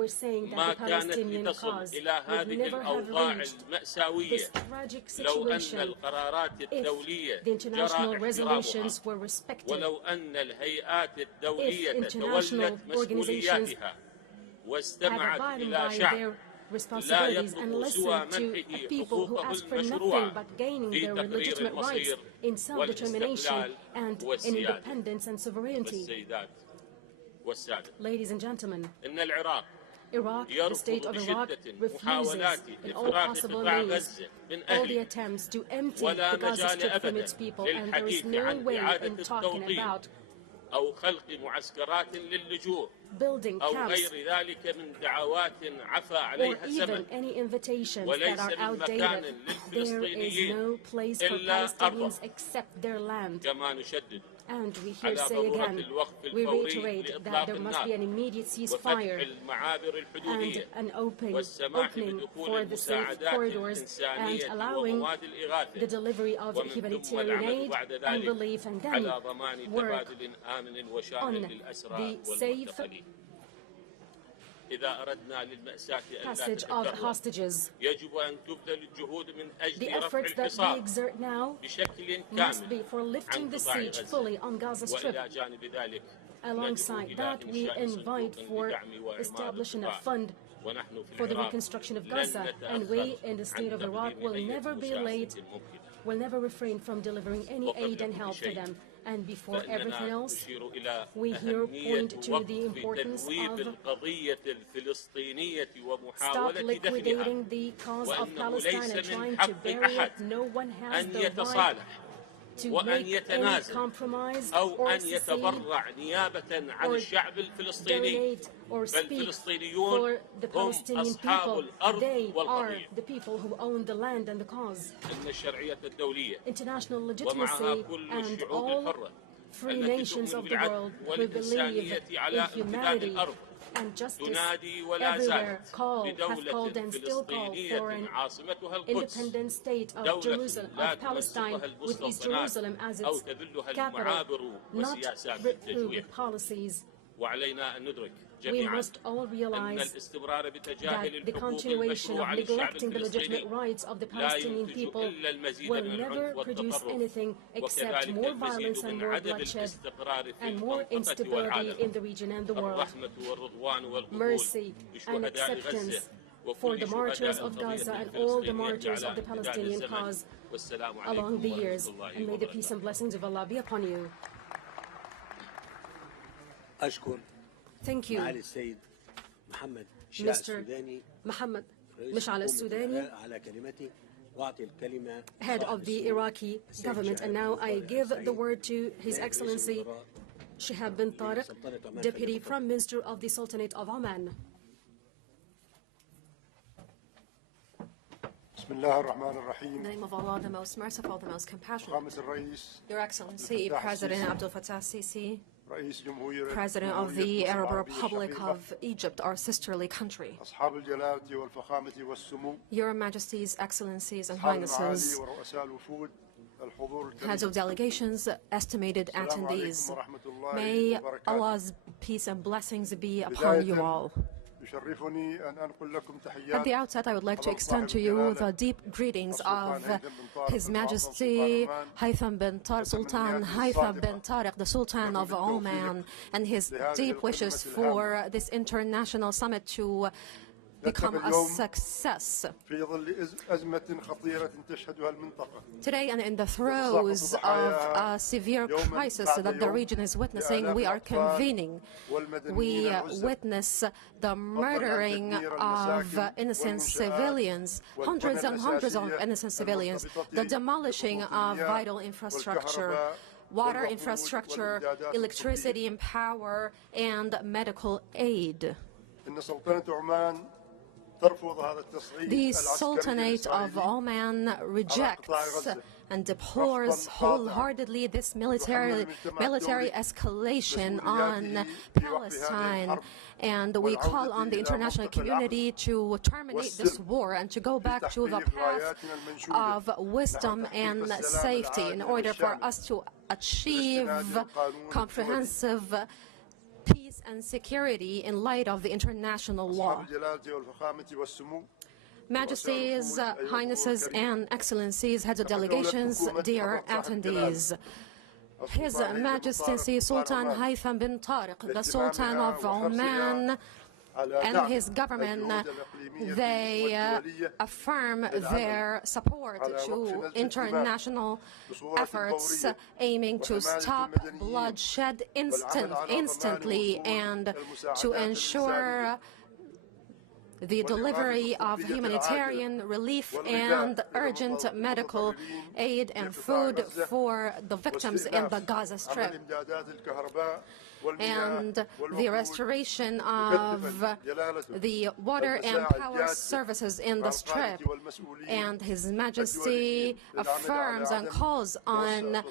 we're saying ما that the كانت Palestinian لتصل cause إلى would هذه never have الأوضاع reached المأساوية this tragic لو أن situation القرارات if الدولية the international جرى resolutions احترامها were respected, ولو أن الهيئات if الدولية international تولت organizations مسؤولياتها had واستمعت abided إلى by شعب their لا responsibilities and يطلب سوى listened to منحه people who حقوقه asked for nothing المشروعة but gaining في their تقرير legitimate rights المصير in self-determination والاستقلال and in والسيادة. independence and sovereignty. والسيدات والسادة، Ladies and gentlemen, إن العراق Iraq, the state يرفض of Iraq, بشدة refuses محاولات in all إفراغ possible قطاع means غزة من all the أهله attempts to empty ولا the Gaza مجال Strip from أبدا its people, and there is للحديث no عن way إعادة in talking التوطين about أو خلق معسكرات للجوء building أو camps غير ذلك من دعوات عفى or عليها even الزمن. any invitations that وليس are من outdated. مكان There is للفلسطينيين no place for إلا Palestinians أرضهم. except their land. كما نشدد And we here على say ضرورة again, الوقف we الفوري reiterate that لإطلاق there must be an النار immediate وفتح ceasefire المعابر and الحدودية an والسماح opening بدخول for the safe المساعدات corridors and الإنسانية allowing ومواد the الإغاثة delivery of ومن ثم humanitarian العمل aid بعد and ذلك relief, and then على ضمان work تبادل آمن وشامل on للأسرى the safe والمعتقلين. إذا أردنا للمأساة أن لا passage of تتكرر hostages. يجب أن تبذل الجهود من The أجل رفع efforts that we الحصار exert now بشكل must be كامل for lifting عن the قطاع siege غزة. fully on Gaza Strip. وإلى جانب ذلك Alongside that, we invite for establishing a fund for the reconstruction of Gaza, and we in the state of Iraq will never be late, will never refrain from delivering any aid and help to them. And before everything else, we here point to the importance of stop liquidating the cause of Palestine and trying to bury it. No one has the right to make any compromise or donate or speak for the Palestinian people. They are the people who own the land and the cause. International legitimacy and all free nations of the world who believe in humanity and justice everywhere have called and still call for an independent state of Jerusalem, of Palestine, with East Jerusalem as its capital, not through the policies. We must all realize that the continuation of neglecting the legitimate rights of the Palestinian people will never produce anything except more violence and more bloodshed and more instability in the region and the world. Mercy and acceptance for the martyrs of Gaza and all the martyrs of the Palestinian cause along the years. And may the peace and blessings of Allah be upon you. Thank you, Mr. Mohammed Mish'al al-Sudani, head of the Iraqi government. And now I give the word to His Excellency Shihab bin Tariq, Deputy Prime Minister of the Sultanate of Oman. In the name of Allah, the most merciful, the most compassionate. Your Excellency, President Abdel Fattah al-Sisi, President of the Arab Republic of Egypt, our sisterly country. Your Majesties, Excellencies, and Highnesses, heads of delegations, estimated attendees, may Allah's peace and blessings be upon you all. At the outset, I would like to extend to you the deep greetings of His Majesty Sultan Haytham bin Tariq, the Sultan of Oman, and his deep wishes for this international summit to become a success. Today, and in the throes of a severe crisis that the region is witnessing, we are convening. We witness the murdering of innocent civilians, hundreds and hundreds of innocent civilians, the demolishing of vital infrastructure, water infrastructure, electricity and power, and medical aid. The Sultanate of Oman rejects and deplores wholeheartedly this military escalation on Palestine, and we call on the international community to terminate this war and to go back to the path of wisdom and safety in order for us to achieve comprehensive peace peace and security in light of the international law. Majesties, Highnesses, and Excellencies, heads of delegations, dear attendees. His Majesty Sultan Haytham bin Tariq, the Sultan of Oman, and his government, they affirm their support to international efforts aiming to stop bloodshed instantly and to ensure the delivery of humanitarian relief and urgent medical aid and food for the victims in the Gaza Strip, and the restoration of the water and power services in the Strip. And His Majesty affirms and calls on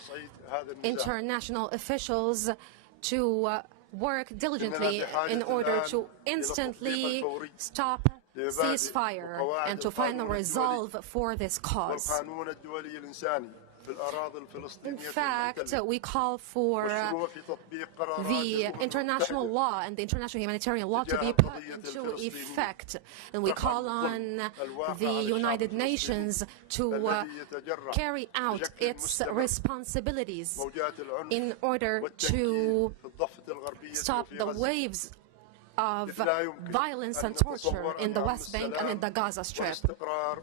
international officials to work diligently in order to instantly stop ceasefire and to find a resolve for this cause. In fact, we call for the international law and the international humanitarian law to be put into effect. And we call on the United Nations to carry out its responsibilities in order to stop the waves of violence and torture in the West Bank and in the Gaza Strip.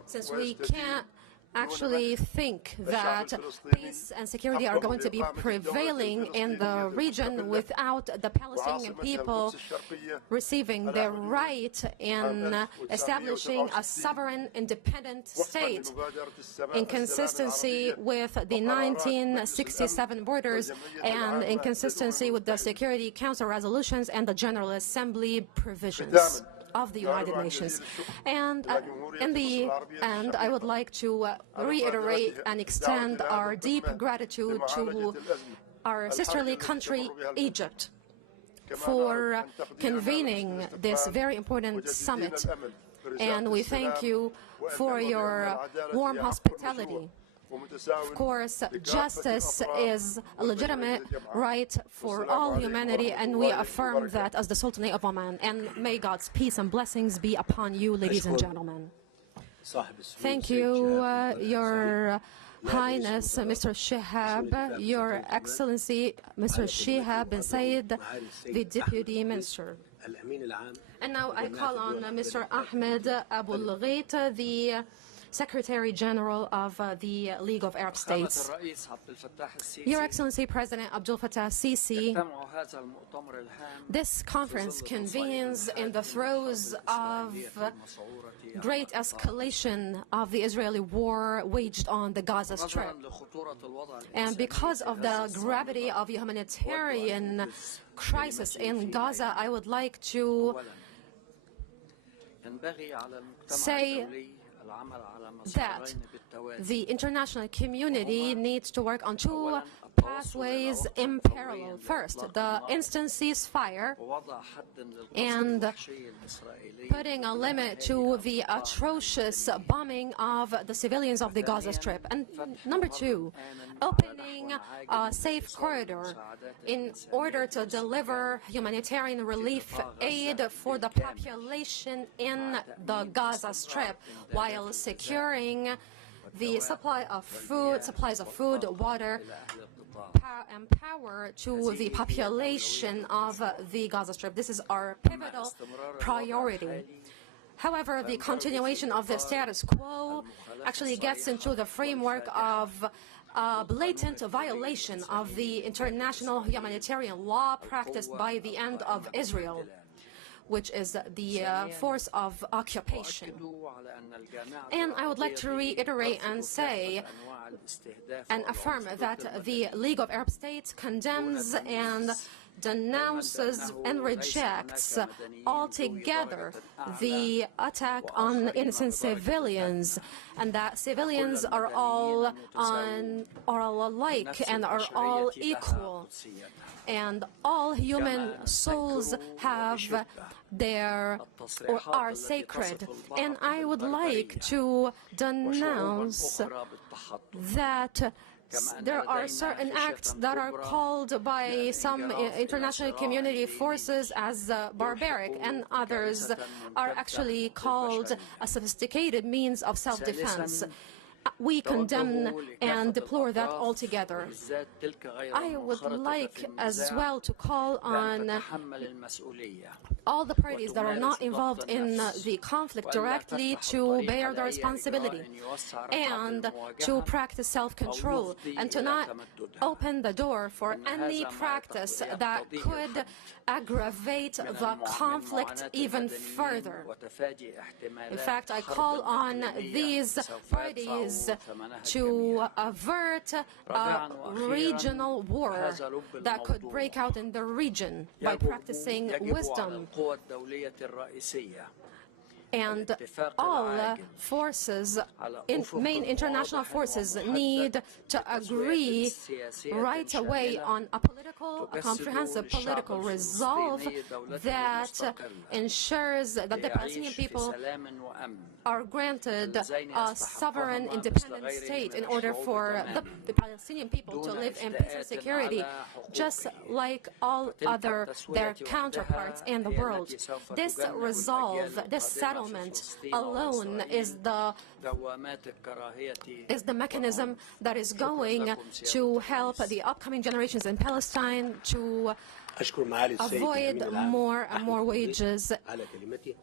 Since we can't actually think that peace and security are going to be prevailing in the region without the Palestinian people receiving their right in establishing a sovereign, independent state in consistency with the 1967 borders and in consistency with the Security Council resolutions and the General Assembly provisions of the United Nations. And in the end, I would like to reiterate and extend our deep gratitude to our sisterly country, Egypt, for convening this very important summit. And we thank you for your warm hospitality. Of course, justice is a legitimate right for all humanity, and we affirm that as the Sultanate of Oman. And may God's peace and blessings be upon you, ladies and gentlemen. Thank you, Your Highness, Mr. Shihab, Your Excellency, Mr. Shihab bin Sayed, the Deputy Minister. And now I call on Mr. Ahmed Abul Ghait, the Secretary General of the League of Arab States. Your Excellency President Abdul Fattah Sisi, this conference convenes in the throes of great escalation of the Israeli war waged on the Gaza Strip. And because of the gravity of humanitarian crisis in Gaza, I would like to say that the international community needs to work on two pathways in parallel. First, the instant ceasefire and putting a limit to the atrocious bombing of the civilians of the Gaza Strip. And number two, opening a safe corridor in order to deliver humanitarian relief aid for the population in the Gaza Strip while securing the supplies of food, water, and power to the population of the Gaza Strip. This is our pivotal priority. However, the continuation of the status quo actually gets into the framework of a blatant violation of the international humanitarian law practiced by the end of Israel, which is the force of occupation. And I would like to reiterate and say and affirm that the League of Arab States condemns and denounces and rejects altogether the attack on innocent civilians, and that civilians are all alike and are all equal, and all human souls have or are sacred. And I would like to denounce that there are certain acts that are called by some international community forces as barbaric, and others are actually called a sophisticated means of self-defense. We condemn and deplore that altogether. I would like as well to call on all the parties that are not involved in the conflict directly to bear their responsibility and to practice self-control and to not open the door for any practice that could aggravate the conflict even further. In fact, I call on these parties to avert a regional war that could break out in the region by practicing wisdom. And all forces, main international forces, need to agree right away on a comprehensive political resolve that ensures that the Palestinian people are granted a sovereign, independent state in order for the Palestinian people to live in peace and security, just like all other their counterparts in the world. This resolve, this settlement alone is the mechanism that is going to help the upcoming generations in Palestine to avoid more and more wages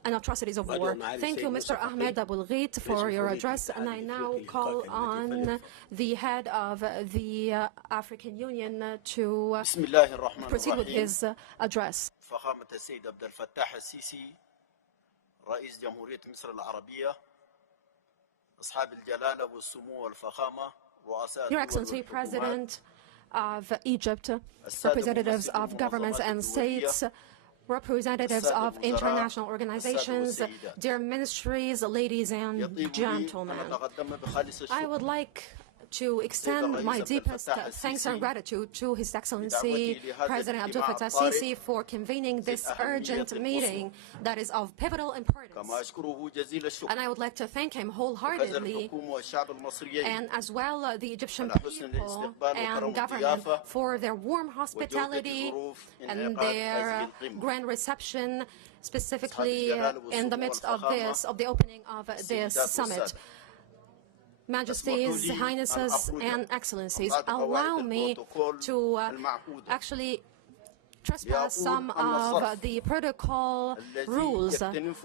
and atrocities of war. Thank you, Mr. Ahmed Abul Ghait, for your address. And I now call on the head of the African Union to proceed with his address. رئيس جمهورية مصر العربية أصحاب الجلالة والسمو والفخامة رؤساء Your Excellency, President of Egypt, representatives of governments and states, representatives of international organizations, dear ministries, ladies and gentlemen, I would like to extend my deepest thanks and gratitude to His Excellency President Abdel Fattah al-Sisi for convening this urgent meeting that is of pivotal importance. And I would like to thank him wholeheartedly, and as well the Egyptian people and government for their warm hospitality and their grand reception, specifically in the midst of the opening of this summit. Majesties, Highnesses, and Excellencies, allow me to actually trespass some of the protocol rules. And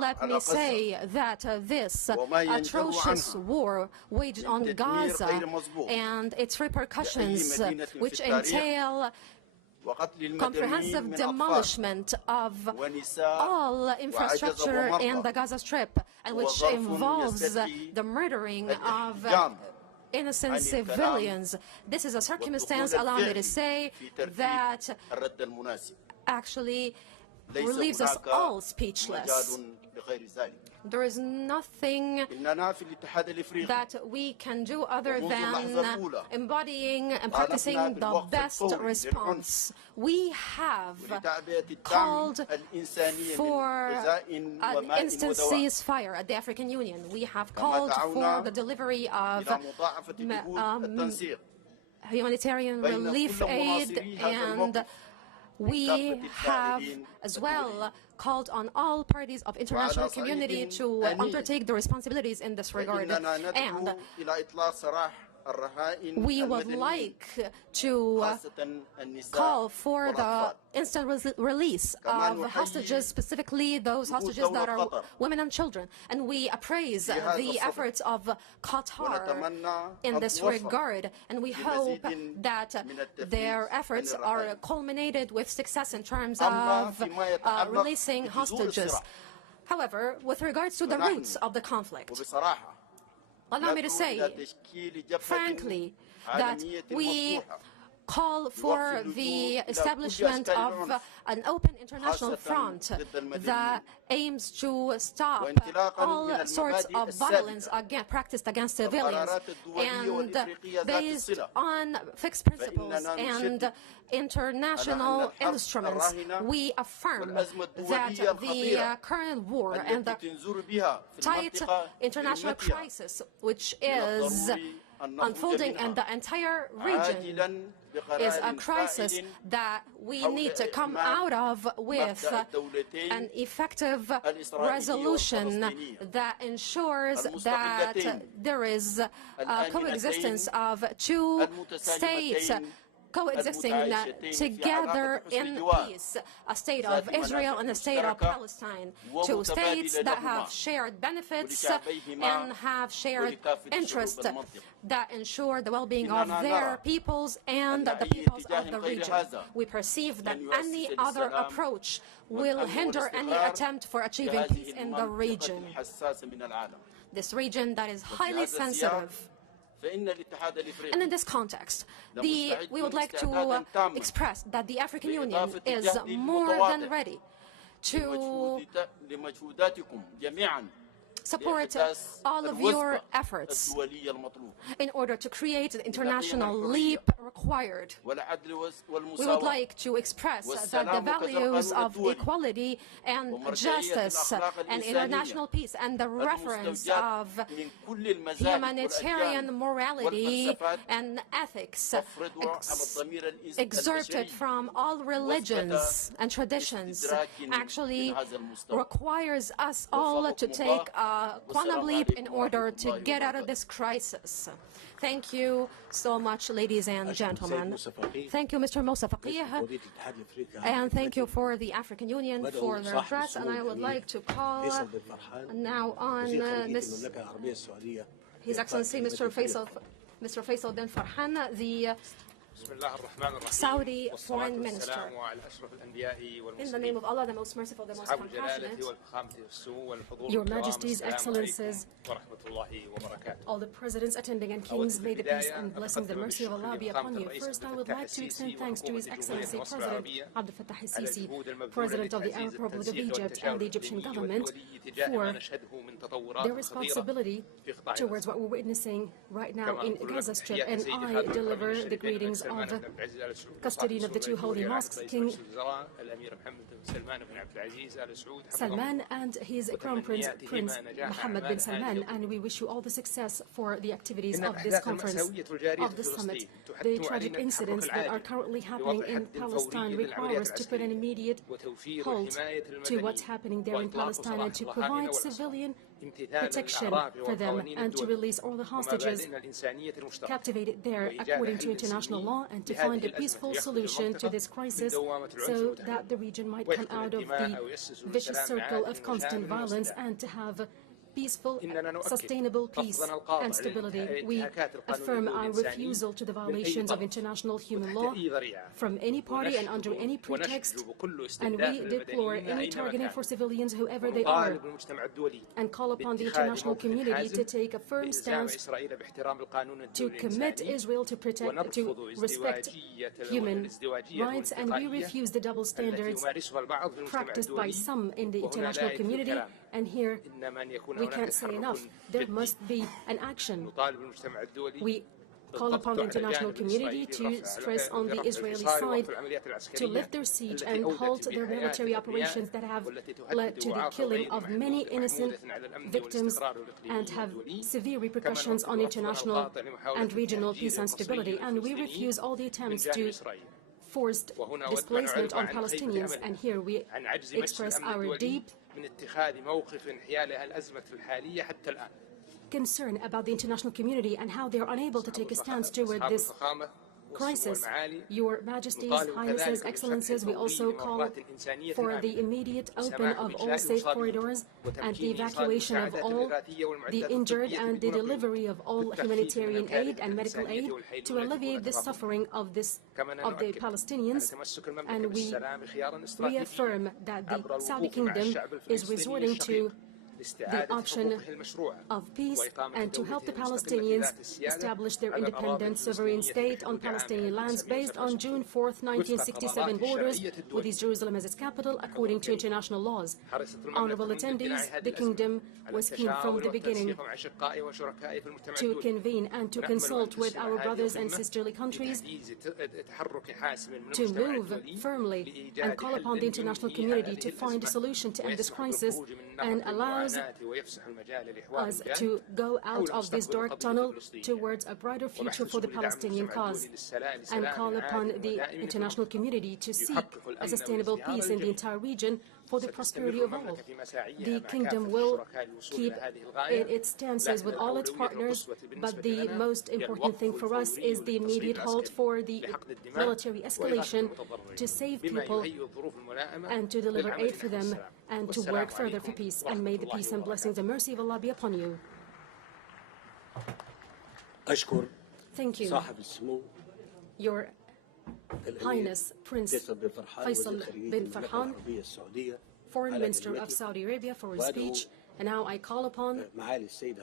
let me say that this atrocious war waged on Gaza and its repercussions, which entail comprehensive demolishment of all infrastructure in the Gaza Strip, and which involves the murdering of innocent civilians. This is a circumstance, allow me to say, that actually relieves us all speechless. There is nothing that we can do other than embodying and practicing the best response. We have called for an instant ceasefire at the African Union. We have called for the delivery of humanitarian relief aid, and we have as well called on all parties of international community to undertake the responsibilities in this regard. And we would like to call for the instant release of hostages, specifically those hostages that are women and children. And we appraise the efforts of Qatar in this regard, and we hope that their efforts are culminated with success in terms of releasing hostages. However, with regards to the roots of the conflict, allow me to say, frankly, that we call for the establishment of an open international front that aims to stop all sorts of violence practiced against civilians, and based on fixed principles and international instruments, we affirm that the current war and the tight international crisis, which is unfolding in the entire region is a crisis that we need to come out of with an effective resolution that ensures that there is a coexistence of two states coexisting together in peace, a state of Israel and a state of Palestine, two states that have shared benefits and have shared interests that ensure the well-being of their peoples and the peoples of the region. We perceive that any other approach will hinder any attempt for achieving peace in the region, this region that is highly sensitive. And in this context, we would like to express that the African Union is more than ready to support all of your efforts in order to create the international leap required. We would like to express that the values of equality and justice and international peace and the reference of humanitarian morality and ethics exerted from all religions and traditions actually requires us all to take a quantum leap in order to get out of this crisis. Thank you so much, ladies and gentlemen. Thank you, Mr. Moussa Faqih, and thank you for the African Union for their address. And I would like to call now on His Excellency Mr. Faisal bin Farhan, the Saudi Foreign Minister. In the name of Allah, the most merciful, the most compassionate, Your Majesties, Excellencies, all the presidents attending and kings, may the peace and blessing, the mercy of Allah be upon you. First, I would like to extend thanks to His Excellency President Abdel Fattah al-Sisi, President of the Arab Republic of Egypt, and the Egyptian government for their responsibility towards what we're witnessing right now in Gaza Strip. And I deliver the greetings of custodian of the two holy mosques, King Salman and his Crown Prince, Prince Mohammed bin Salman, and we wish you all the success for the activities of this conference, of this summit. The tragic incidents that are currently happening in Palestine require us to put an immediate halt to what's happening there in Palestine and to provide civilian protection for them and to release all the hostages captivated there according to international law and to find a peaceful solution to this crisis so that the region might come out of the vicious circle of constant violence and to have peaceful, sustainable peace and stability. We affirm our refusal to the violations of international human law from any party and under any pretext, and we deplore any targeting for civilians, whoever they are, and call upon the international community to take a firm stance to commit Israel to respect human rights, and we refuse the double standards practiced by some in the international community. And here, we can't say enough. There must be an action. We call upon the international community to stress on the Israeli side to lift their siege and halt their military operations that have led to the killing of many innocent victims and have severe repercussions on international and regional peace and stability. And we refuse all the attempts to forced displacement on Palestinians. And here we express our deep concern about the international community and how they are unable to take a stance toward this crisis. Your Majesties, Highnesses, Excellencies, we also call for the immediate open of all safe corridors and the evacuation of all the injured and the delivery of all humanitarian aid and medical aid to alleviate the suffering of the Palestinians. And we reaffirm that the Saudi Kingdom is resorting to the option of peace and to help the Palestinians establish their independent sovereign state on Palestinian lands based on June 4th, 1967 borders with East Jerusalem as its capital according to international laws. Honorable attendees, the Kingdom was keen from the beginning to convene and to consult with our brothers and sisterly countries to move firmly and call upon the international community to find a solution to end this crisis and allow allows us to go out of this dark tunnel towards a brighter future for the Palestinian cause, and call upon the international community to seek a sustainable peace in the entire region for the prosperity of all. The Kingdom will keep in its stances with all its partners, but the most important thing for us is the immediate halt for the military escalation, to save people and to deliver aid for them, and to work further for peace. And may the peace and blessings and mercy of Allah be upon you. Thank you, Your Highness Prince Faisal bin Farhan, Foreign Minister of Saudi Arabia, for his speech. And now I call upon Mr.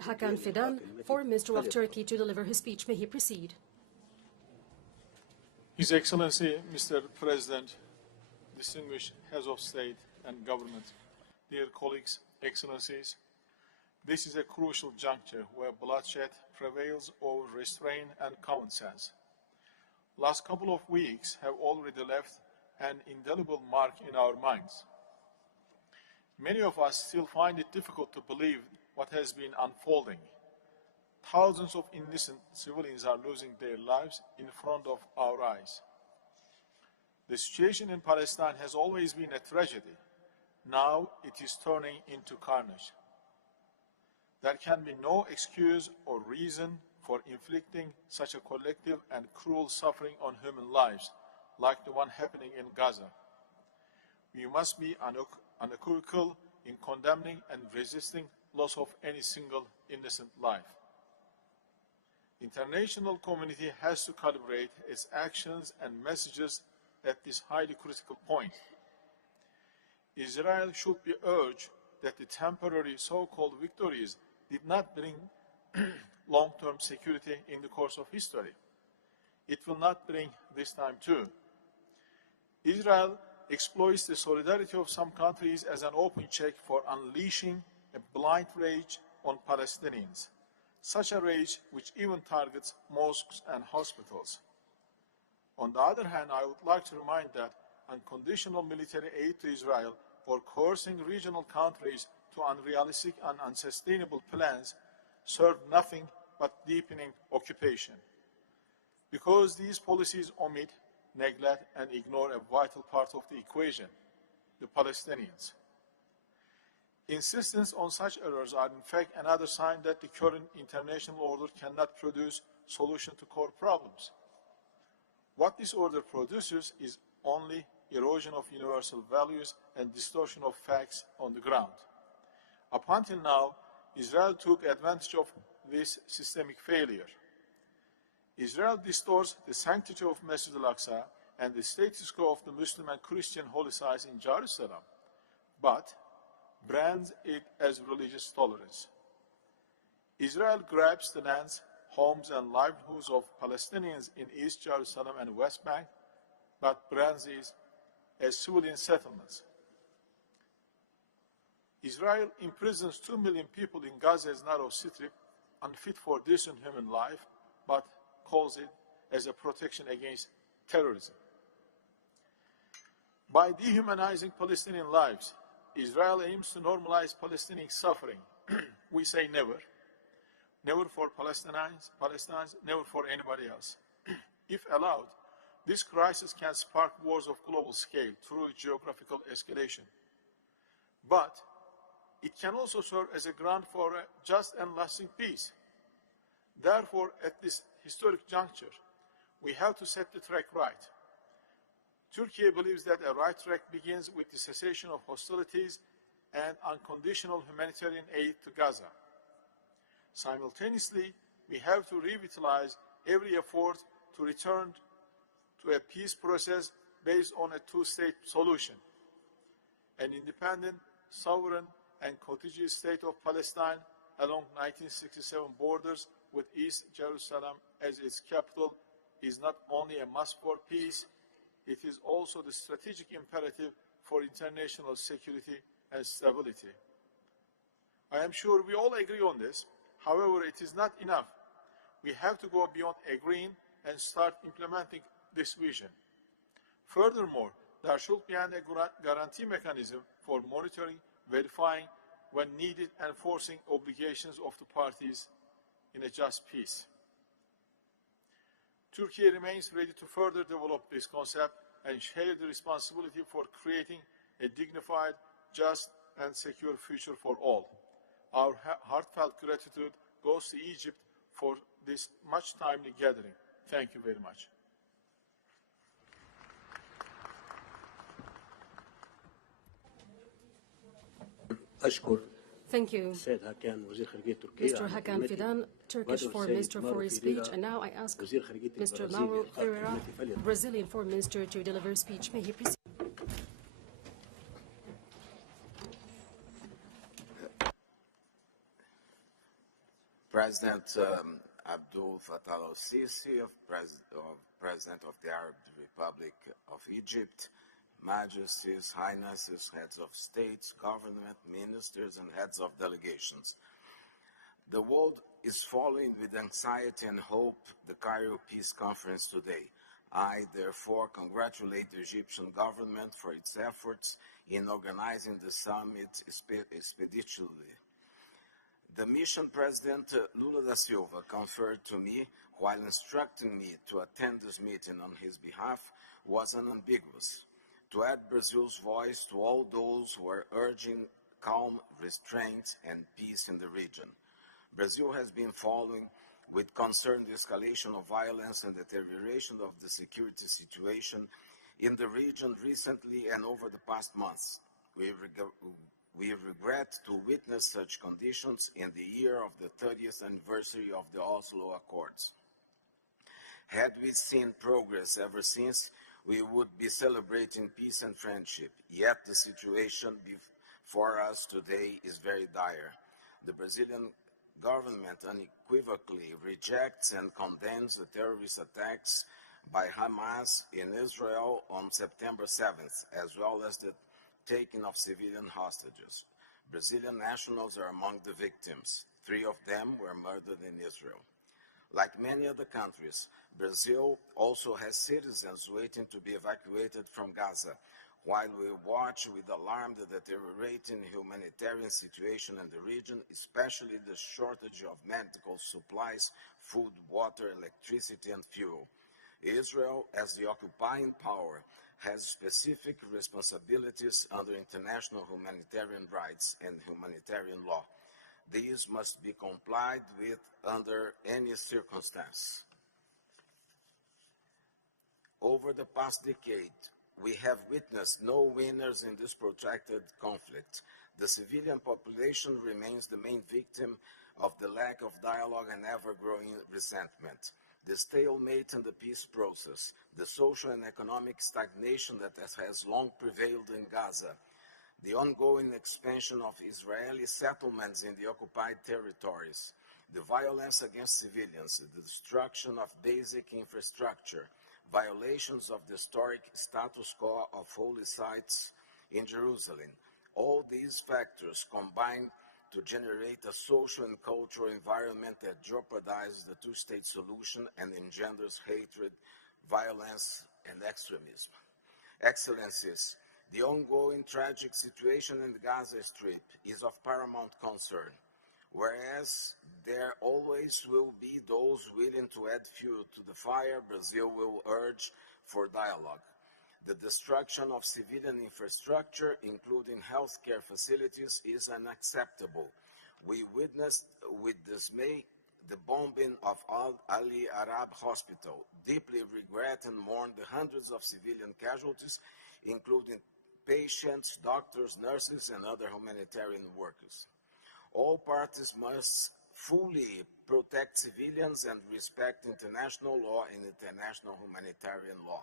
Hakan Fidan, Foreign Minister of Turkey, to deliver his speech. May he proceed. His Excellency, Mr. President, distinguished heads of state and government, dear colleagues, excellencies, this is a crucial juncture where bloodshed prevails over restraint and common sense. Last couple of weeks have already left an indelible mark in our minds. Many of us still find it difficult to believe what has been unfolding. Thousands of innocent civilians are losing their lives in front of our eyes. The situation in Palestine has always been a tragedy. Now it is turning into carnage. There can be no excuse or reason for inflicting such a collective and cruel suffering on human lives, like the one happening in Gaza. We must be unequivocal in condemning and resisting loss of any single innocent life. The international community has to calibrate its actions and messages at this highly critical point. Israel should be urged that the temporary so-called victories did not bring long-term security in the course of history. It will not bring this time too. Israel exploits the solidarity of some countries as an open check for unleashing a blind rage on Palestinians, such a rage which even targets mosques and hospitals. On the other hand, I would like to remind that unconditional military aid to Israel or coercing regional countries to unrealistic and unsustainable plans serve nothing but deepening occupation. Because these policies omit, neglect, and ignore a vital part of the equation, the Palestinians. Insistence on such errors are in fact another sign that the current international order cannot produce solution to core problems. What this order produces is only erosion of universal values and distortion of facts on the ground. Up until now, Israel took advantage of this systemic failure. Israel distorts the sanctity of Masjid al-Aqsa and the status quo of the Muslim and Christian holy sites in Jerusalem, but brands it as religious tolerance. Israel grabs the lands, homes, and livelihoods of Palestinians in East Jerusalem and West Bank, but brands it as civilian settlements. Israel imprisons 2 million people in Gaza's narrow strip, unfit for decent human life, but calls it as a protection against terrorism. By dehumanizing Palestinian lives, Israel aims to normalize Palestinian suffering. We say never. Never for Palestinians, never for anybody else. If allowed, this crisis can spark wars of global scale through geographical escalation. But it can also serve as a ground for a just and lasting peace. Therefore, at this historic juncture, we have to set the track right. Turkey believes that a right track begins with the cessation of hostilities and unconditional humanitarian aid to Gaza. Simultaneously, we have to revitalize every effort to return to a peace process based on a two-state solution. An independent, sovereign, and contiguous state of Palestine along 1967 borders with East Jerusalem as its capital is not only a must for peace, it is also the strategic imperative for international security and stability. I am sure we all agree on this. However, it is not enough. We have to go beyond agreeing and start implementing this vision. Furthermore, there should be a guarantee mechanism for monitoring verifying when needed, and enforcing obligations of the parties in a just peace. Turkey remains ready to further develop this concept and share the responsibility for creating a dignified, just, and secure future for all. Our heartfelt gratitude goes to Egypt for this much timely gathering. Thank you very much. Thank you, Mr. Hakan Fidan, Turkish Foreign Minister, for his speech. And now I ask Mr. Mauro Ferreira, Brazilian Foreign Minister, to deliver a speech. May he proceed. President Abdul Fattah al-Sisi, President of the Arab Republic of Egypt, Majesties, Highnesses, heads of states, government, ministers, and heads of delegations. The world is following with anxiety and hope the Cairo Peace Conference today. I, therefore, congratulate the Egyptian government for its efforts in organizing the summit expeditiously. The mission President Lula da Silva conferred to me while instructing me to attend this meeting on his behalf was unambiguous: to add Brazil's voice to all those who are urging calm, restraint, and peace in the region. Brazil has been following with concern the escalation of violence and deterioration of the security situation in the region recently and over the past months. We regret to witness such conditions in the year of the 30th anniversary of the Oslo Accords. Had we seen progress ever since, we would be celebrating peace and friendship. Yet the situation before us today is very dire. The Brazilian government unequivocally rejects and condemns the terrorist attacks by Hamas in Israel on September 7th, as well as the taking of civilian hostages. Brazilian nationals are among the victims. 3 of them were murdered in Israel. Like many other countries, Brazil also has citizens waiting to be evacuated from Gaza, while we watch with alarm the deteriorating humanitarian situation in the region, especially the shortage of medical supplies, food, water, electricity, and fuel. Israel, as the occupying power, has specific responsibilities under international humanitarian rights and humanitarian law. These must be complied with under any circumstance. Over the past decade, we have witnessed no winners in this protracted conflict. The civilian population remains the main victim of the lack of dialogue and ever-growing resentment. The stalemate in the peace process, the social and economic stagnation that has long prevailed in Gaza, the ongoing expansion of Israeli settlements in the occupied territories, the violence against civilians, the destruction of basic infrastructure, violations of the historic status quo of holy sites in Jerusalem. All these factors combine to generate a social and cultural environment that jeopardizes the two-state solution and engenders hatred, violence, and extremism. Excellencies, the ongoing tragic situation in the Gaza Strip is of paramount concern. Whereas there always will be those willing to add fuel to the fire, Brazil will urge for dialogue. The destruction of civilian infrastructure, including healthcare facilities, is unacceptable. We witnessed with dismay the bombing of Al-Ali Arab Hospital, deeply regret and mourn the hundreds of civilian casualties, including patients, doctors, nurses, and other humanitarian workers. All parties must fully protect civilians and respect international law and international humanitarian law.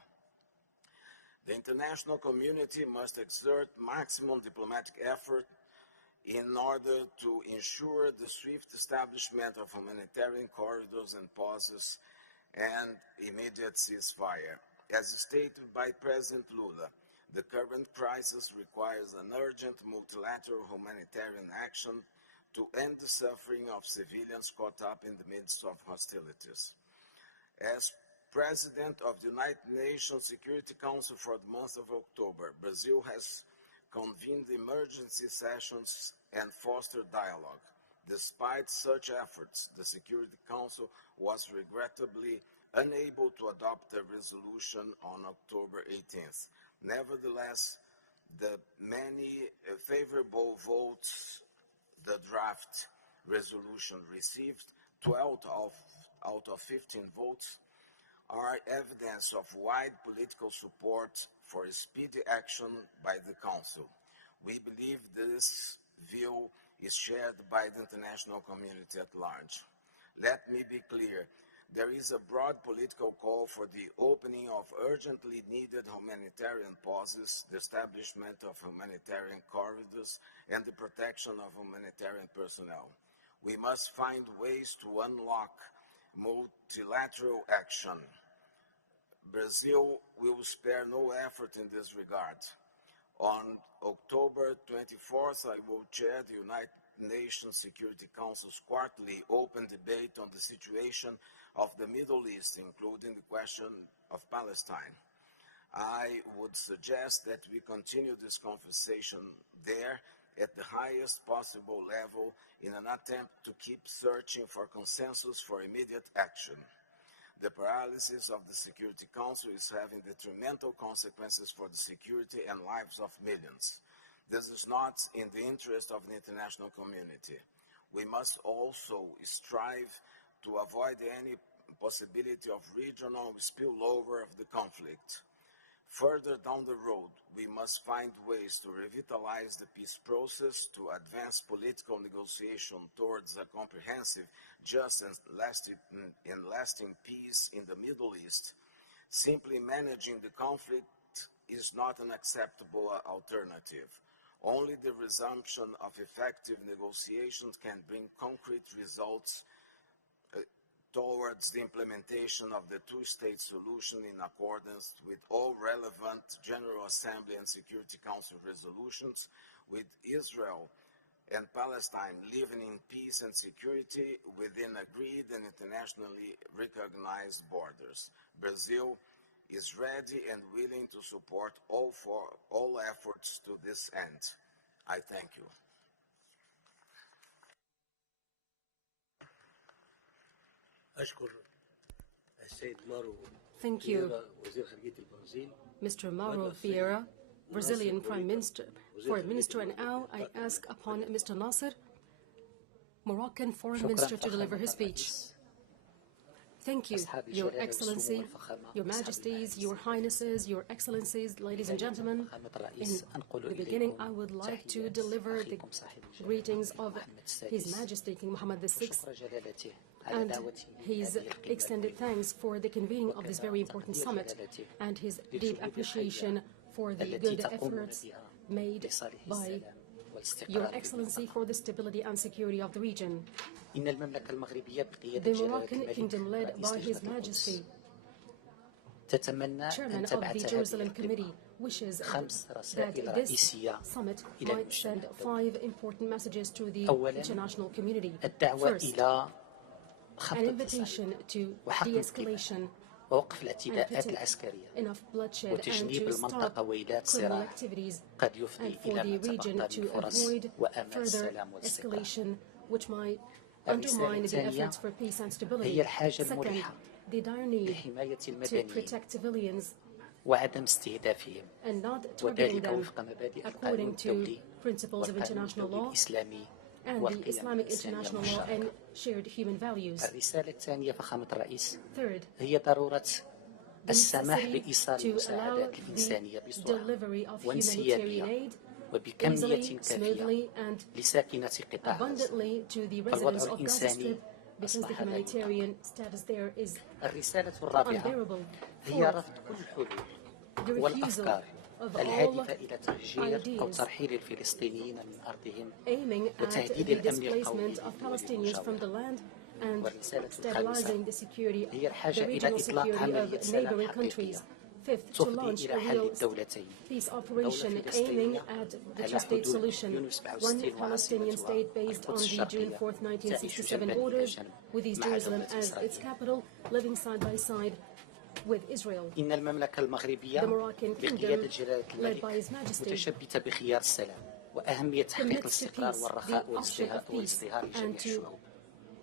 The international community must exert maximum diplomatic effort in order to ensure the swift establishment of humanitarian corridors and pauses and immediate ceasefire. As stated by President Lula, the current crisis requires an urgent multilateral humanitarian action to end the suffering of civilians caught up in the midst of hostilities. As President of the United Nations Security Council for the month of October, Brazil has convened emergency sessions, and fostered dialogue. Despite such efforts, the Security Council was regrettably unable to adopt a resolution on October 18th. Nevertheless, the many favorable votes the draft resolution received, 12 out of 15 votes, are evidence of wide political support for speedy action by the Council. We believe this view is shared by the international community at large. Let me be clear. There is a broad political call for the opening of urgently needed humanitarian pauses, the establishment of humanitarian corridors, and the protection of humanitarian personnel. We must find ways to unlock multilateral action. Brazil will spare no effort in this regard. On October 24th, I will chair the United Nations Security Council's quarterly open debate on the situation of the Middle East, including the question of Palestine. I would suggest that we continue this conversation there at the highest possible level in an attempt to keep searching for consensus for immediate action. The paralysis of the Security Council is having detrimental consequences for the security and lives of millions. This is not in the interest of the international community. We must also strive to avoid any possibility of regional spillover of the conflict. Further down the road, we must find ways to revitalize the peace process, to advance political negotiation towards a comprehensive, just and lasting peace in the Middle East. Simply managing the conflict is not an acceptable alternative. Only the resumption of effective negotiations can bring concrete results towards the implementation of the two-state solution in accordance with all relevant General Assembly and Security Council resolutions, with Israel and Palestine living in peace and security within agreed and internationally recognized borders. Brazil is ready and willing to support all efforts to this end. I thank you. Thank you, Mr. Mauro Vieira, Brazilian Foreign Minister, and now I ask upon Mr. Nasser, Moroccan Foreign Minister, to deliver his speech. Thank you, Your Excellency, Your Majesties, Your Highnesses, Your Excellencies, ladies and gentlemen. In the beginning, I would like to deliver the greetings of His Majesty King Mohammed VI and his extended thanks for the convening of this very important summit and his deep appreciation for the good efforts made by Your Excellency for the stability and security of the region. The Moroccan Kingdom, led by His Majesty, Chairman of the Jerusalem Committee, wishes that this summit might send 5 important messages to the international community. First, an invitation to de-escalation and putting enough bloodshed and to stop criminal activities, and for the region to avoid further escalation which might undermine the efforts for peace and stability. Second, the dire need to protect civilians and not targeting them according to principles of international law and the Islamic international law and shared human values. Third, the necessity to allow the delivery of humanitarian aid easily, smoothly, and abundantly to the residents of Gaza Strip, because the humanitarian status there is unbearable. Fourth, the refusal of all ideas aiming at the displacement of Palestinians from the land and stabilizing the security, the regional security of neighboring countries. Fifth, to launch a real peace operation aiming at the two-state solution, one Palestinian state based on the June 4, 1967 orders, with East Jerusalem as its capital, living side by side with Israel. إن المملكة المغربية The Moroccan بقيادة kingdom, جلالة led الملك by His Majesty, متشبتة بخيار السلام وأهمية تحقيق commits to الاستقرار peace, والرخاء the option of peace, والازدهار لجميع and to الشعوب.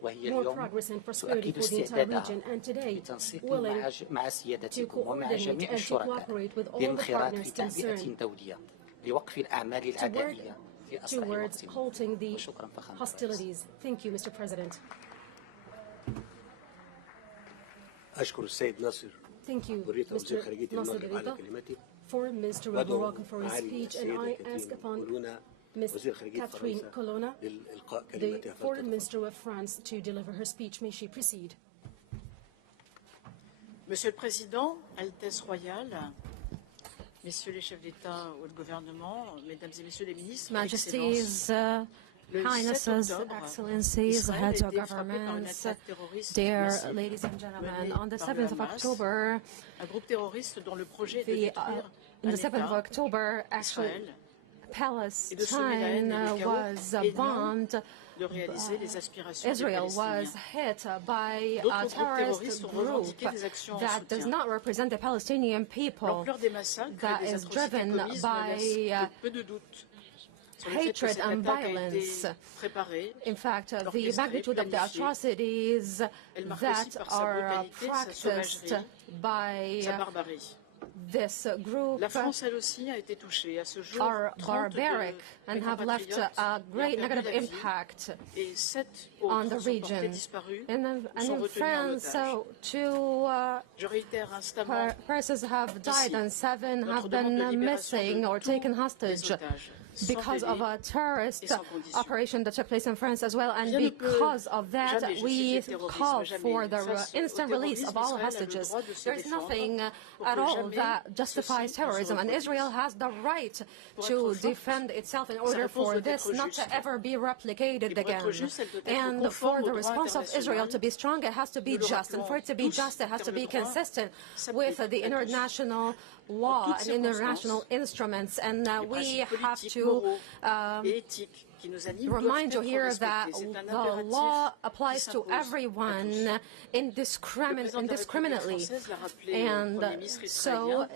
وهي more اليوم progress and prosperity تؤكد for the entire استعدادها region, and today لتنسيق willing مع to سيادتكم ومع coordinate جميع and to الشركاء cooperate with all the للانخراط partners في تعبئة concerned دولية لوقف الأعمال العدائية في أسرع towards وقت. halting the وشكرا فخامة الرئيس. hostilities. Thank you, Mr. President. أشكر السيد ناصر Thank you, برية وزير Mr. خارجية Nasser المغرب على Rida, كلمته. Foreign Minister of وأدعو Morocco for his معالي speech, and السيدة I كاترين ask upon كولونا Ms. وزير خارجية Catherine فرنسا Colonna, للإلقاء the كلمتها Foreign فلتفضل. Minister of France, to deliver her speech. May she proceed. Monsieur le Président, Altesse Royale, Messieurs les chefs d'État ou de gouvernement, Mesdames et Messieurs les ministres, Majesties, le 7 Highnesses, octobre, Excellencies, Israël heads a of été frappé par une governments, attaque terroriste dear massive ladies and gentlemen, menée on the par le 7th of Hamas, October, un groupe terroriste dont le projet est de the, détruire in un the 7th of État, October, actually, Israël, Palestine was bombed. de réaliser les aspirations des Israel was Palestiniens. hit by a D'autres groupes terrorist terroristes ont group revendiqué des actions en that does soutien. not represent the Palestinian people, L'ampleur des massacres that et des is atrocités driven commises by ne laisse peu de doute sur le fait que hatred cette and attaque a violence. été préparée, In fact, the orchestrée, magnitude of the planifiée. atrocities Elle marque aussi that par sa are brutalité, sa practiced sauvagerie, by sa barbarie. this group La France, elle aussi, a été touchée. À ce jour, are 30 barbaric de and mes have left compatriotes a great y ont perdu negative la vie, impact et 7 on autres the sont portés region. disparus And ou sont in retenus en France, otage. two Je réitère instamment persons have died and 7 have notre demande de been libération missing de or tous taken les hostage otages, sans because of délai a terrorist et sans condition. operation that took place in France as well. And Rien ne peut because of that, jamais we justifier le terrorisme, call jamais. for the Face au instant release terrorisme, of all Israël a le hostages. droit de se There's défendre nothing pour at que all jamais that justifies ceci ne se terrorism, and reproduise. Israel has the right Pour to être forte, defend itself in sa order réponse for doit this être not to juste. ever be replicated Et pour again. être juste, elle doit être And conforme for au the droit response of Israel international. to be strong, it has to be Nous le just, and for it to be rappelons just, it has tous, to be car le droit consistent s'applique with à the tous. international law toutes and international circonstances, instruments. And les we principes have politiques, to moraux et éthiques qui nous animent doivent remind you être here that respectés. C'est un the impératif law qui applies to s'impose à everyone tous. Le président de la indiscriminately. République française l'a rappelé au And Premier ministre so israélien,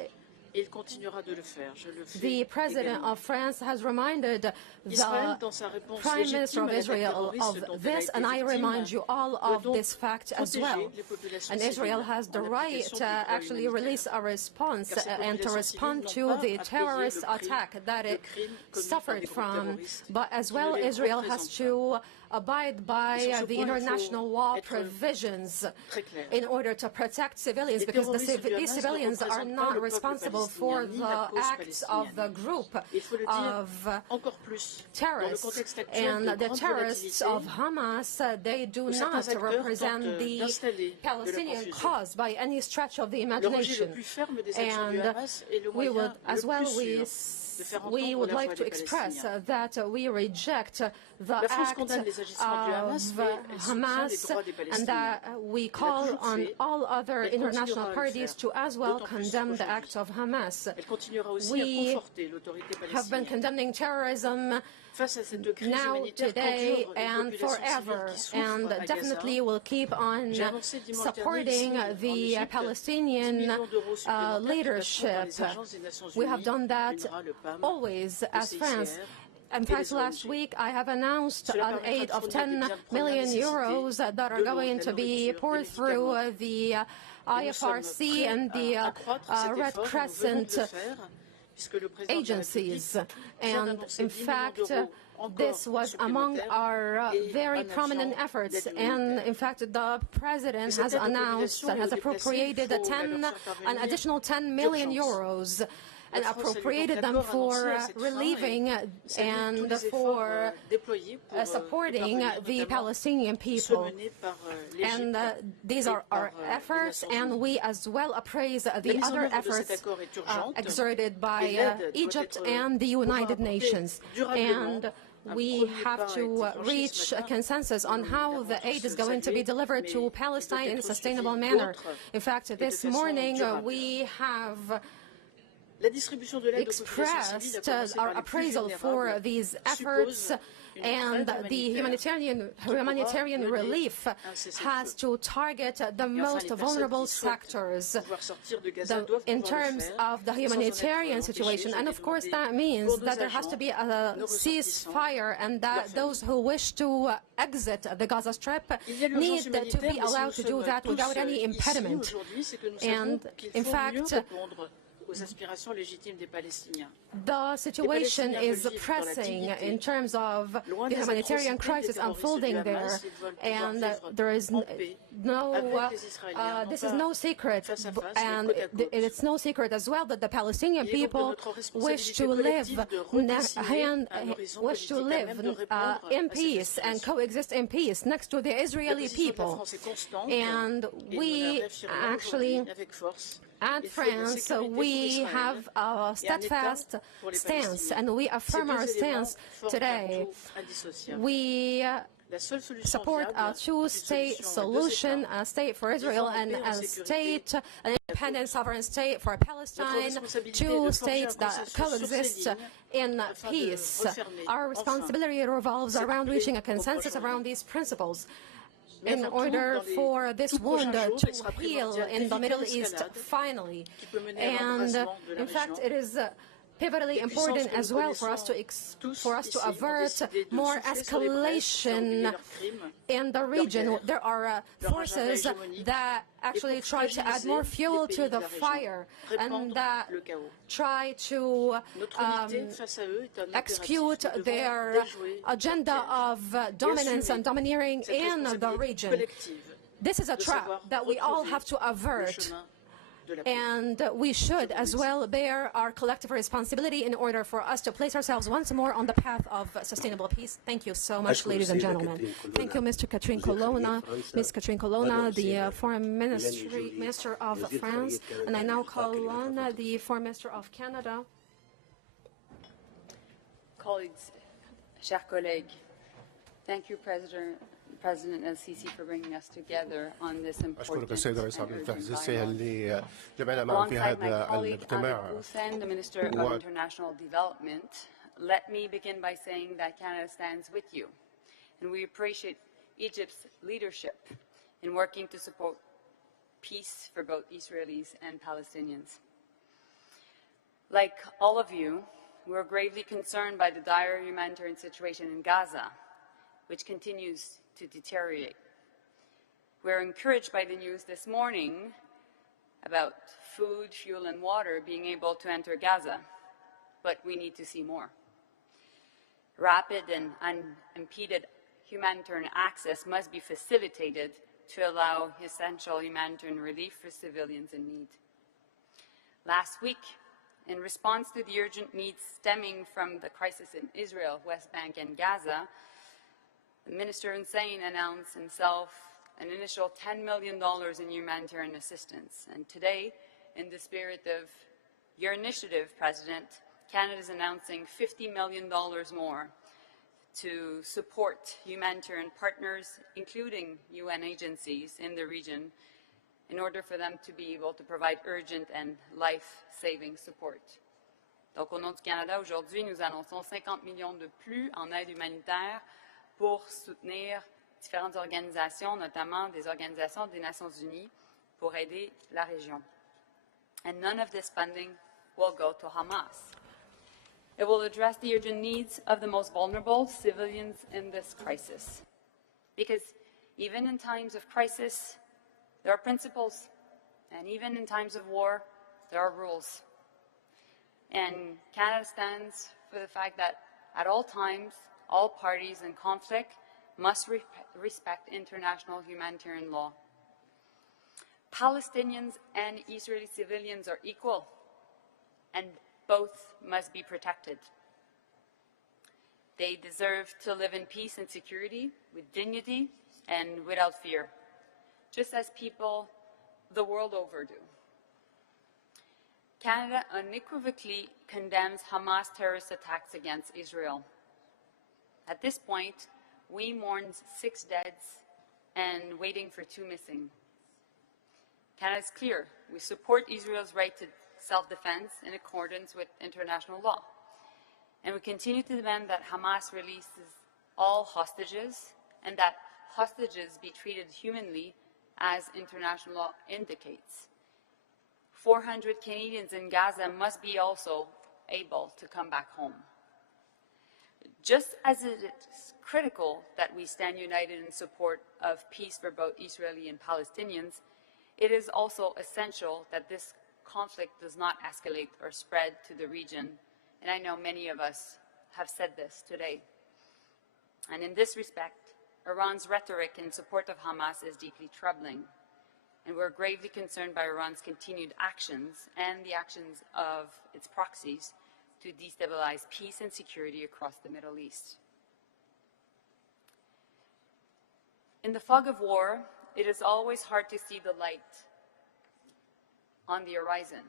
et il continuera de le faire. Je le fais the President également. of France has reminded Israël, the dans sa réponse Prime Minister légitime of à l'attaque Israel terroriste dont of elle a this, été and I victime, remind you all doit of donc this fact as protéger well. les populations And Israel civiles has the en right application to du droit actually humanitaire. release a response Car ces and to populations respond civiles to n'ont pas the à payer terrorist le prix attack that de it crimes commis par suffered des groupes from. terroristes But as qui well, ne les Israel has représentent to abide Et by sur ce the point, il faut international law être provisions très clair. in order to protect civilians, Les because terroristes du these Hamas ne civilians are représentent pas not le peuple responsible for palestinien, ni the la cause acts of the palestinienne. group Il faut le dire of encore plus dans le terrorists. contexte actuel And de the grande terrorists volatilité of Hamas, they do où certains not acteurs represent tentent the d'installer de la Palestinian confusion. cause by any stretch of the Le rejet le imagination. plus ferme des actions du And Hamas est le we moyen would, as le well, plus sûr de faire we entendre would la like voix to des express Palestiniens. that we reject the La France act condamne les agissements du Hamas, of mais elle soutient les Hamas, droits des and that Palestiniens. we Elle a call toujours on fait, all other elle international continuera à le parties faire, to as well d'autant plus condemn the aujourd'hui. act of Hamas. Elle continuera aussi We à conforter l'autorité have been palestinienne. condemning terrorism Face à cette crise now, humanitaire today, qu'endurent les and populations forever, civiles qui souffrent and à Gaza, definitely will keep on j'ai annoncé dimanche supporting dernier ici, en the Égypte, 10 Palestinian millions d'euros supplémentaires qui passeront par leadership. les agences des Nations We have Unies, done that l'UNRWA, le PAM, always le as France. CICR, In et fact, les last ONG. week I have announced Cela an permettra aid de of fournir 10 des biens de première million nécessité, euros that are de l'eau, going de la to be nourriture, poured des through médicaments. the Et nous sommes IFRC prêts and the à accroître cet Red effort, et nous venons de Crescent le faire, puisque le président de la agencies. République vient And d'annoncer in 10 millions fact, d'euros encore this was among supplémentaires our et very un prominent agent efforts. d'aide And humanitaire. in fact, the President Et cette has aide aux announced populations and et aux has déplacés, appropriated il faut la leur faire an parvenir additional 10 million d'urgence. euros and La France salue appropriated donc them l'accord for annoncé à cette fin relieving et salue tous and les efforts for déployés pour supporting parvenir the notamment Palestinian ceux people. menés par And l'Égypte these et are par our les efforts, Nations and Unies. we as well appraise La the mise en other œuvre de cet efforts accord est urgente exerted by et l'aide doit Egypt être and the pouvoir United apporter Nations. durablement And un we premier have pas a to été franchi reach ce a matin. consensus on how the aid is going to be delivered to Palestine in a sustainable manner. In fact, this morning we have expressed our appraisal for these efforts, and the humanitarian relief has to target the most vulnerable sectors in terms of the humanitarian situation. And of course that means that there has to be a ceasefire, and that those who wish to exit the Gaza Strip need to be allowed to do that without any impediment. And in fact, the situation is pressing in terms of the humanitarian crisis unfolding there, and there is this is no secret, and it's no secret as well that the Palestinian people wish to live in peace and coexist in peace next to the Israeli people. And we actually, at France, we have a steadfast stance, and we affirm our stance today. We support a two-state solution, a state for Israel and a state, an independent sovereign state for Palestine, two states that coexist in peace. Our responsibility revolves around reaching a consensus around these principles in order for this wound to heal in the Middle East finally. And in fact, it is pivotally important as well for us to avert more escalation in the region. There are forces that actually try to add more fuel to the fire and that try to execute their agenda of dominance and domineering in the region. This is a trap that we all have to avert, and we should as well bear our collective responsibility in order for us to place ourselves once more on the path of sustainable peace. Thank you so much, ladies and gentlemen. Thank you, Mr. Catherine Colonna, Ms. Catherine Colonna, the Foreign Minister of France. And I now call on the Foreign Minister of Canada. Colleagues, chers collègues, thank you, President El-Sisi, for bringing us together on this important السيد الرئيس عبد الفتاح السيسي اللي جمعنا معه في هذا الاجتماع. The Minister of International Development, let me begin by saying that Canada stands with you, and we appreciate Egypt's leadership in working to support peace for both Israelis and Palestinians. Like all of you, we're gravely concerned by the dire humanitarian situation in Gaza, which continues to deteriorate. We're encouraged by the news this morning about food, fuel, and water being able to enter Gaza, but we need to see more. Rapid and unimpeded humanitarian access must be facilitated to allow essential humanitarian relief for civilians in need. Last week, in response to the urgent needs stemming from the crisis in Israel, West Bank, and Gaza, Minister Hussein announced himself an initial $10 million in humanitarian assistance. And today, in the spirit of your initiative, President, Canada is announcing $50 million more to support humanitarian partners, including UN agencies in the region, in order for them to be able to provide urgent and life-saving support. Donc, au nom du Canada, aujourd'hui, nous annonçons 50 millions de plus en aide humanitaire pour soutenir différentes organisations, notamment des organisations des Nations Unies, pour aider la région. And none of this funding will go to Hamas. It will address the urgent needs of the most vulnerable civilians in this crisis. Because even in times of crisis, there are principles, and even in times of war, there are rules. And Canada stands for the fact that at all times, all parties in conflict must respect international humanitarian law. Palestinians and Israeli civilians are equal, and both must be protected. They deserve to live in peace and security, with dignity and without fear, just as people the world over do. Canada unequivocally condemns Hamas terrorist attacks against Israel. At this point, we mourn 6 deaths and waiting for 2 missing. Canada is clear. We support Israel's right to self-defense in accordance with international law. And we continue to demand that Hamas releases all hostages and that hostages be treated humanly as international law indicates. 400 Canadians in Gaza must be also able to come back home. Just as it is critical that we stand united in support of peace for both Israeli and Palestinians, it is also essential that this conflict does not escalate or spread to the region. And I know many of us have said this today. And in this respect, Iran's rhetoric in support of Hamas is deeply troubling. And we're gravely concerned by Iran's continued actions and the actions of its proxies to destabilize peace and security across the Middle East. In the fog of war, it is always hard to see the light on the horizon,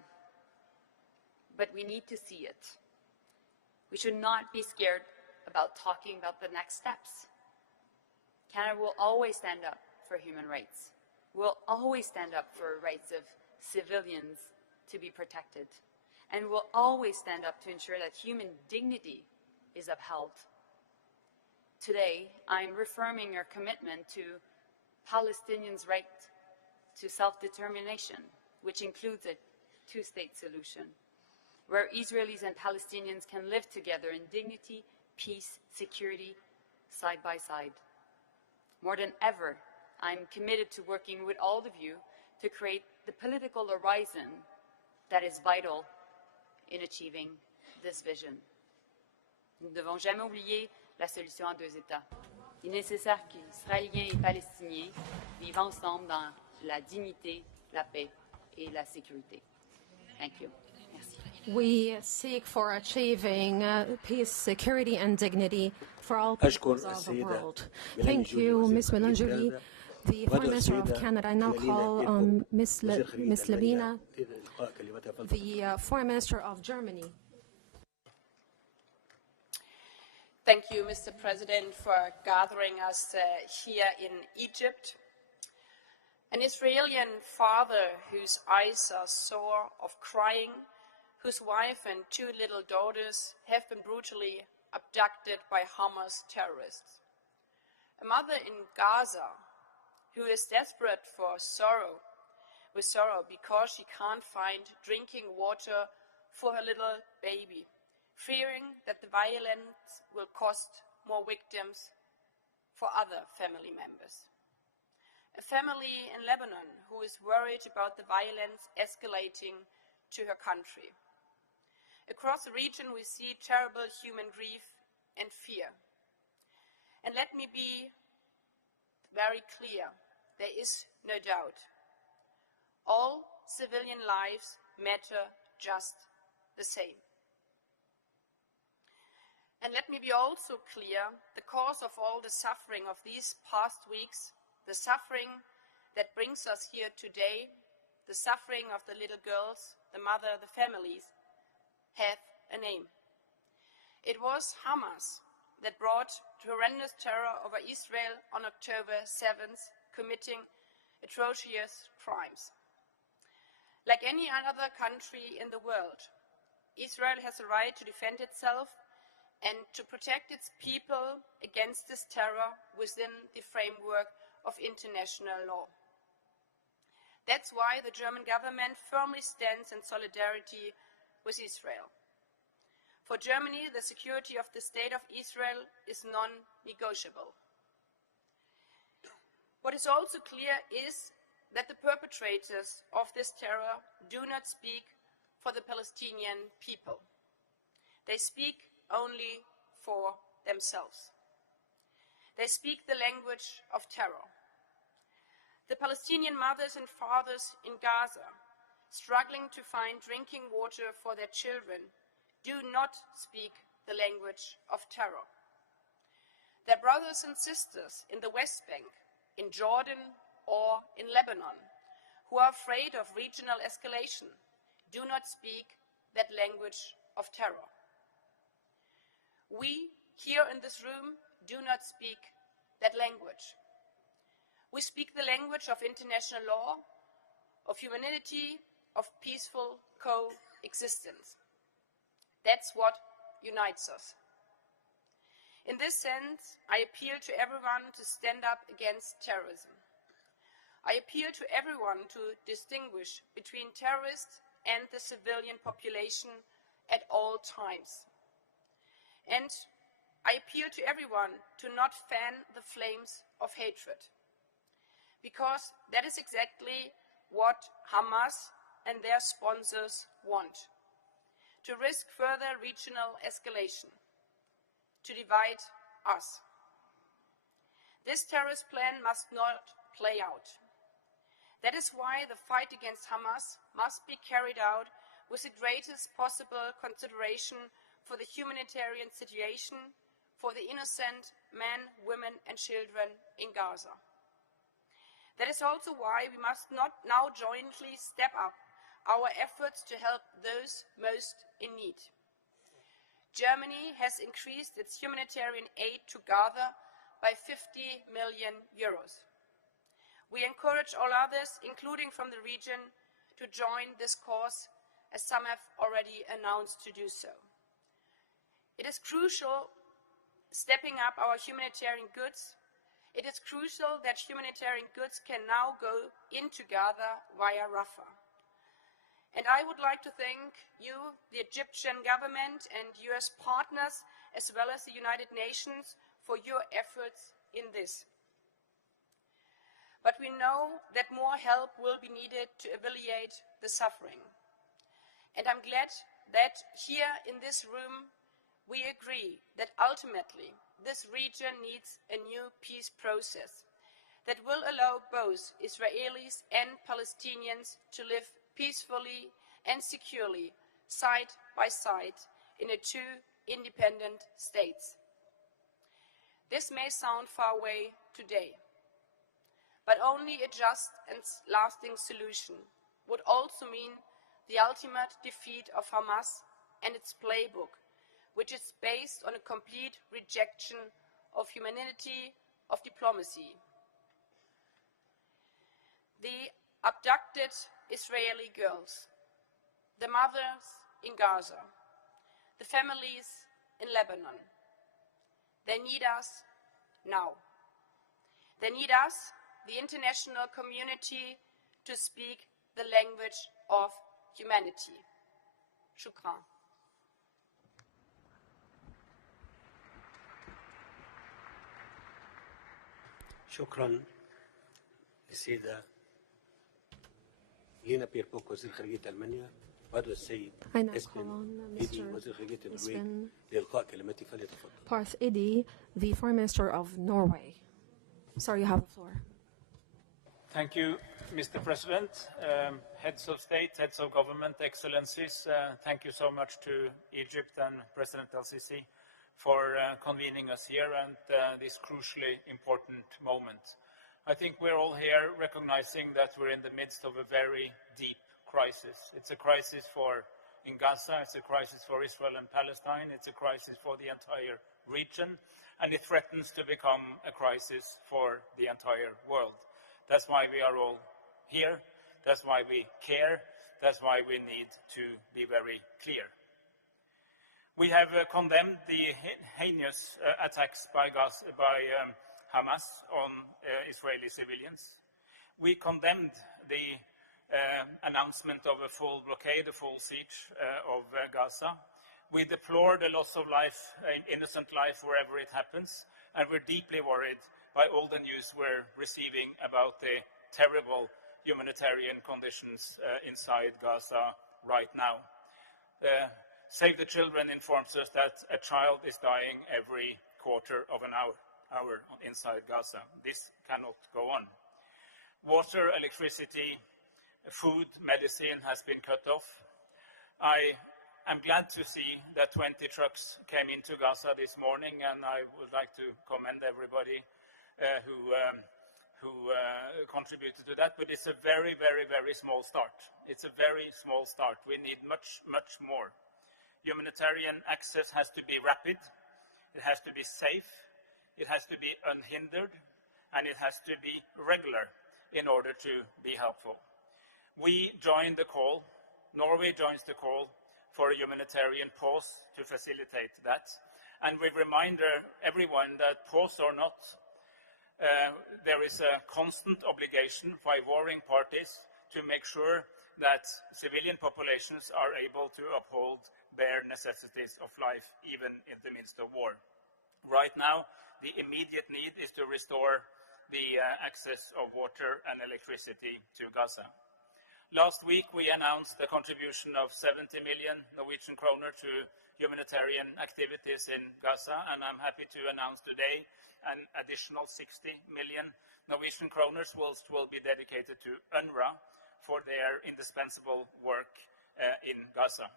but we need to see it. We should not be scared about talking about the next steps. Canada will always stand up for human rights. We'll always stand up for rights of civilians to be protected. And we'll always stand up to ensure that human dignity is upheld. Today, I'm reaffirming our commitment to Palestinians' right to self-determination, which includes a two-state solution, where Israelis and Palestinians can live together in dignity, peace, security, side by side. More than ever, I'm committed to working with all of you to create the political horizon that is vital in achieving this vision. Nous ne devons jamais oublier la solution à deux États. Il est nécessaire qu'Israéliens et Palestiniens vivent ensemble dans la dignité, la paix et la sécurité. Thank you. Merci. We seek for achieving peace, security, and dignity for all peoples of the world. Thank you, Ms. Melangerie. The Foreign Minister of Canada, I now call Ms. Labina, the Foreign Minister of Germany. Thank you, Mr. President, for gathering us here in Egypt. An Israeli father whose eyes are sore of crying, whose wife and two little daughters have been brutally abducted by Hamas terrorists. A mother in Gaza who is desperate with sorrow because she can't find drinking water for her little baby, fearing that the violence will cost more victims for other family members. A family in Lebanon who is worried about the violence escalating to her country. Across the region, we see terrible human grief and fear. And let me be very clear, there is no doubt. All civilian lives matter just the same. And let me be also clear, the cause of all the suffering of these past weeks, the suffering that brings us here today, the suffering of the little girls, the mother, the families, have a name. It was Hamas that brought horrendous terror over Israel on October 7th, committing atrocious crimes. Like any other country in the world, Israel has a right to defend itself and to protect its people against this terror within the framework of international law. That's why the German government firmly stands in solidarity with Israel. For Germany, the security of the state of Israel is non-negotiable. What is also clear is that the perpetrators of this terror do not speak for the Palestinian people. They speak only for themselves. They speak the language of terror. The Palestinian mothers and fathers in Gaza, struggling to find drinking water for their children, do not speak the language of terror. Their brothers and sisters in the West Bank, in Jordan or in Lebanon, who are afraid of regional escalation, do not speak that language of terror. We, here in this room, do not speak that language. We speak the language of international law, of humanity, of peaceful coexistence. That's what unites us. In this sense, I appeal to everyone to stand up against terrorism. I appeal to everyone to distinguish between terrorists and the civilian population at all times. And I appeal to everyone to not fan the flames of hatred, because that is exactly what Hamas and their sponsors want: to risk further regional escalation, to divide us. This terrorist plan must not play out. That is why the fight against Hamas must be carried out with the greatest possible consideration for the humanitarian situation, for the innocent men, women, and children in Gaza. That is also why we must not now jointly step up our efforts to help those most in need. Germany has increased its humanitarian aid to Gaza by 50 million euros. We encourage all others, including from the region, to join this cause, as some have already announced to do so. It is crucial stepping up our humanitarian goods. It is crucial that humanitarian goods can now go into Gaza via Rafah. And I would like to thank you, the Egyptian government and US partners, as well as the United Nations, for your efforts in this. But we know that more help will be needed to alleviate the suffering. And I'm glad that here in this room we agree that ultimately this region needs a new peace process that will allow both Israelis and Palestinians to live peacefully and securely side by side in two independent states. This may sound far away today, but only a just and lasting solution would also mean the ultimate defeat of Hamas and its playbook, which is based on a complete rejection of humanity, of diplomacy. The abducted Israeli girls, the mothers in Gaza, the families in Lebanon, they need us now. They need us, the international community, to speak the language of humanity. Shukran. شكرا للسيدة لينا بيربوك وزير خارجية ألمانيا وهذا السيد اسبن إيدي وزير خارجية النرويج لإلقاء كلمتي فليتفضل. Parth Idi, the Foreign Minister of Norway. Sorry, you have the floor. Thank you, Mr. President, heads of state, heads of government, excellencies. Thank you so much to Egypt and President al-Sisi for convening us here and this crucially important moment. I think we're all here recognizing that we're in the midst of a very deep crisis. It's a crisis in Gaza, it's a crisis for Israel and Palestine, it's a crisis for the entire region, and it threatens to become a crisis for the entire world. That's why we are all here, that's why we care, that's why we need to be very clear. We have condemned the heinous attacks by Hamas on Israeli civilians. We condemned the announcement of a full blockade, a full siege of Gaza. We deplore the loss of life, innocent life, wherever it happens, and we're deeply worried by all the news we're receiving about the terrible humanitarian conditions inside Gaza right now. Save the Children informs us that a child is dying every quarter of an hour inside Gaza. This cannot go on. Water, electricity, food, medicine has been cut off. I am glad to see that 20 trucks came into Gaza this morning, and I would like to commend everybody who contributed to that, but it's a very, very, very small start. It's a very small start. We need much, much more. Humanitarian access has to be rapid, it has to be safe, it has to be unhindered, and it has to be regular in order to be helpful. We join the call, Norway joins the call for a humanitarian pause to facilitate that. And we remind everyone that pause or not, there is a constant obligation by warring parties to make sure that civilian populations are able to uphold bare necessities of life, even in the midst of war. Right now, the immediate need is to restore the access of water and electricity to Gaza. Last week, we announced the contribution of 70 million Norwegian kroner to humanitarian activities in Gaza, and I'm happy to announce today an additional 60 million Norwegian kroner will be dedicated to UNRWA for their indispensable work in Gaza.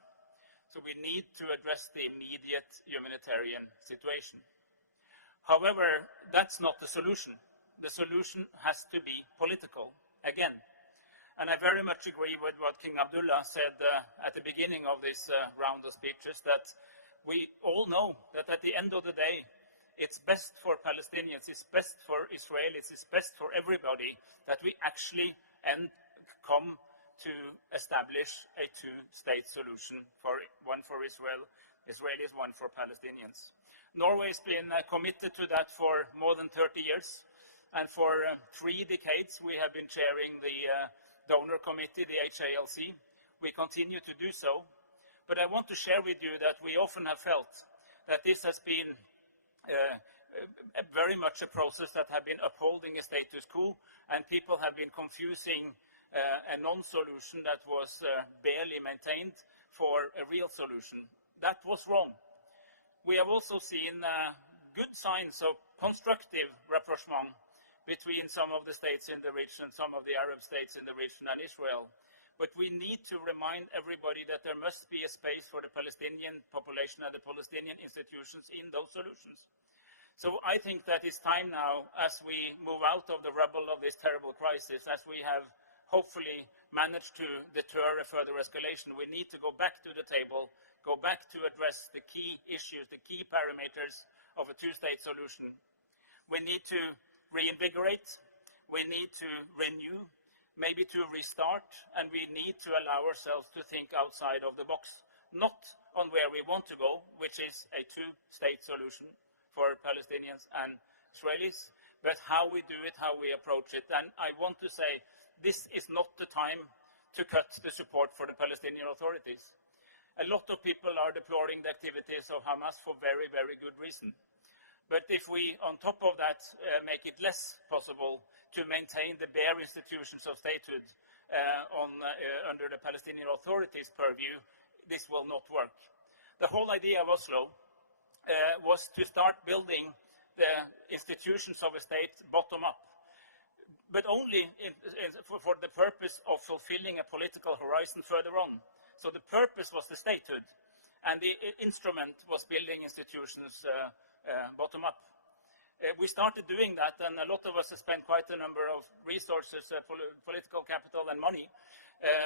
So we need to address the immediate humanitarian situation. However, that's not the solution. The solution has to be political, again. And I very much agree with what King Abdullah said at the beginning of this round of speeches, that we all know that at the end of the day, it's best for Palestinians, it's best for Israelis, it's best for everybody that we actually come to establish a two-state solution, one for Israelis, one for Palestinians. Norway has been committed to that for more than 30 years, and for 3 decades we have been chairing the donor committee, the HALC. We continue to do so, but I want to share with you that we often have felt that this has been very much a process that have been upholding a status quo, and people have been confusing a non-solution that was barely maintained for a real solution. That was wrong. We have also seen good signs of constructive rapprochement between some of the states in the region, some of the Arab states in the region, and Israel. But we need to remind everybody that there must be a space for the Palestinian population and the Palestinian institutions in those solutions. So I think that it's time now, as we move out of the rubble of this terrible crisis, as we have hopefully managed to deter a further escalation, we need to go back to the table, go back to address the key issues, the key parameters of a two-state solution. We need to reinvigorate, we need to renew, maybe to restart, and we need to allow ourselves to think outside of the box, not on where we want to go, which is a two-state solution for Palestinians and Israelis, but how we do it, how we approach it. And I want to say, this is not the time to cut the support for the Palestinian authorities. A lot of people are deploring the activities of Hamas for very, very good reason. But if we, on top of that, make it less possible to maintain the bare institutions of statehood under the Palestinian authorities' purview, this will not work. The whole idea of Oslo was to start building the institutions of a state bottom up, but only for the purpose of fulfilling a political horizon further on. So the purpose was the statehood, and the instrument was building institutions bottom up. We started doing that, and a lot of us have spent quite a number of resources, political capital and money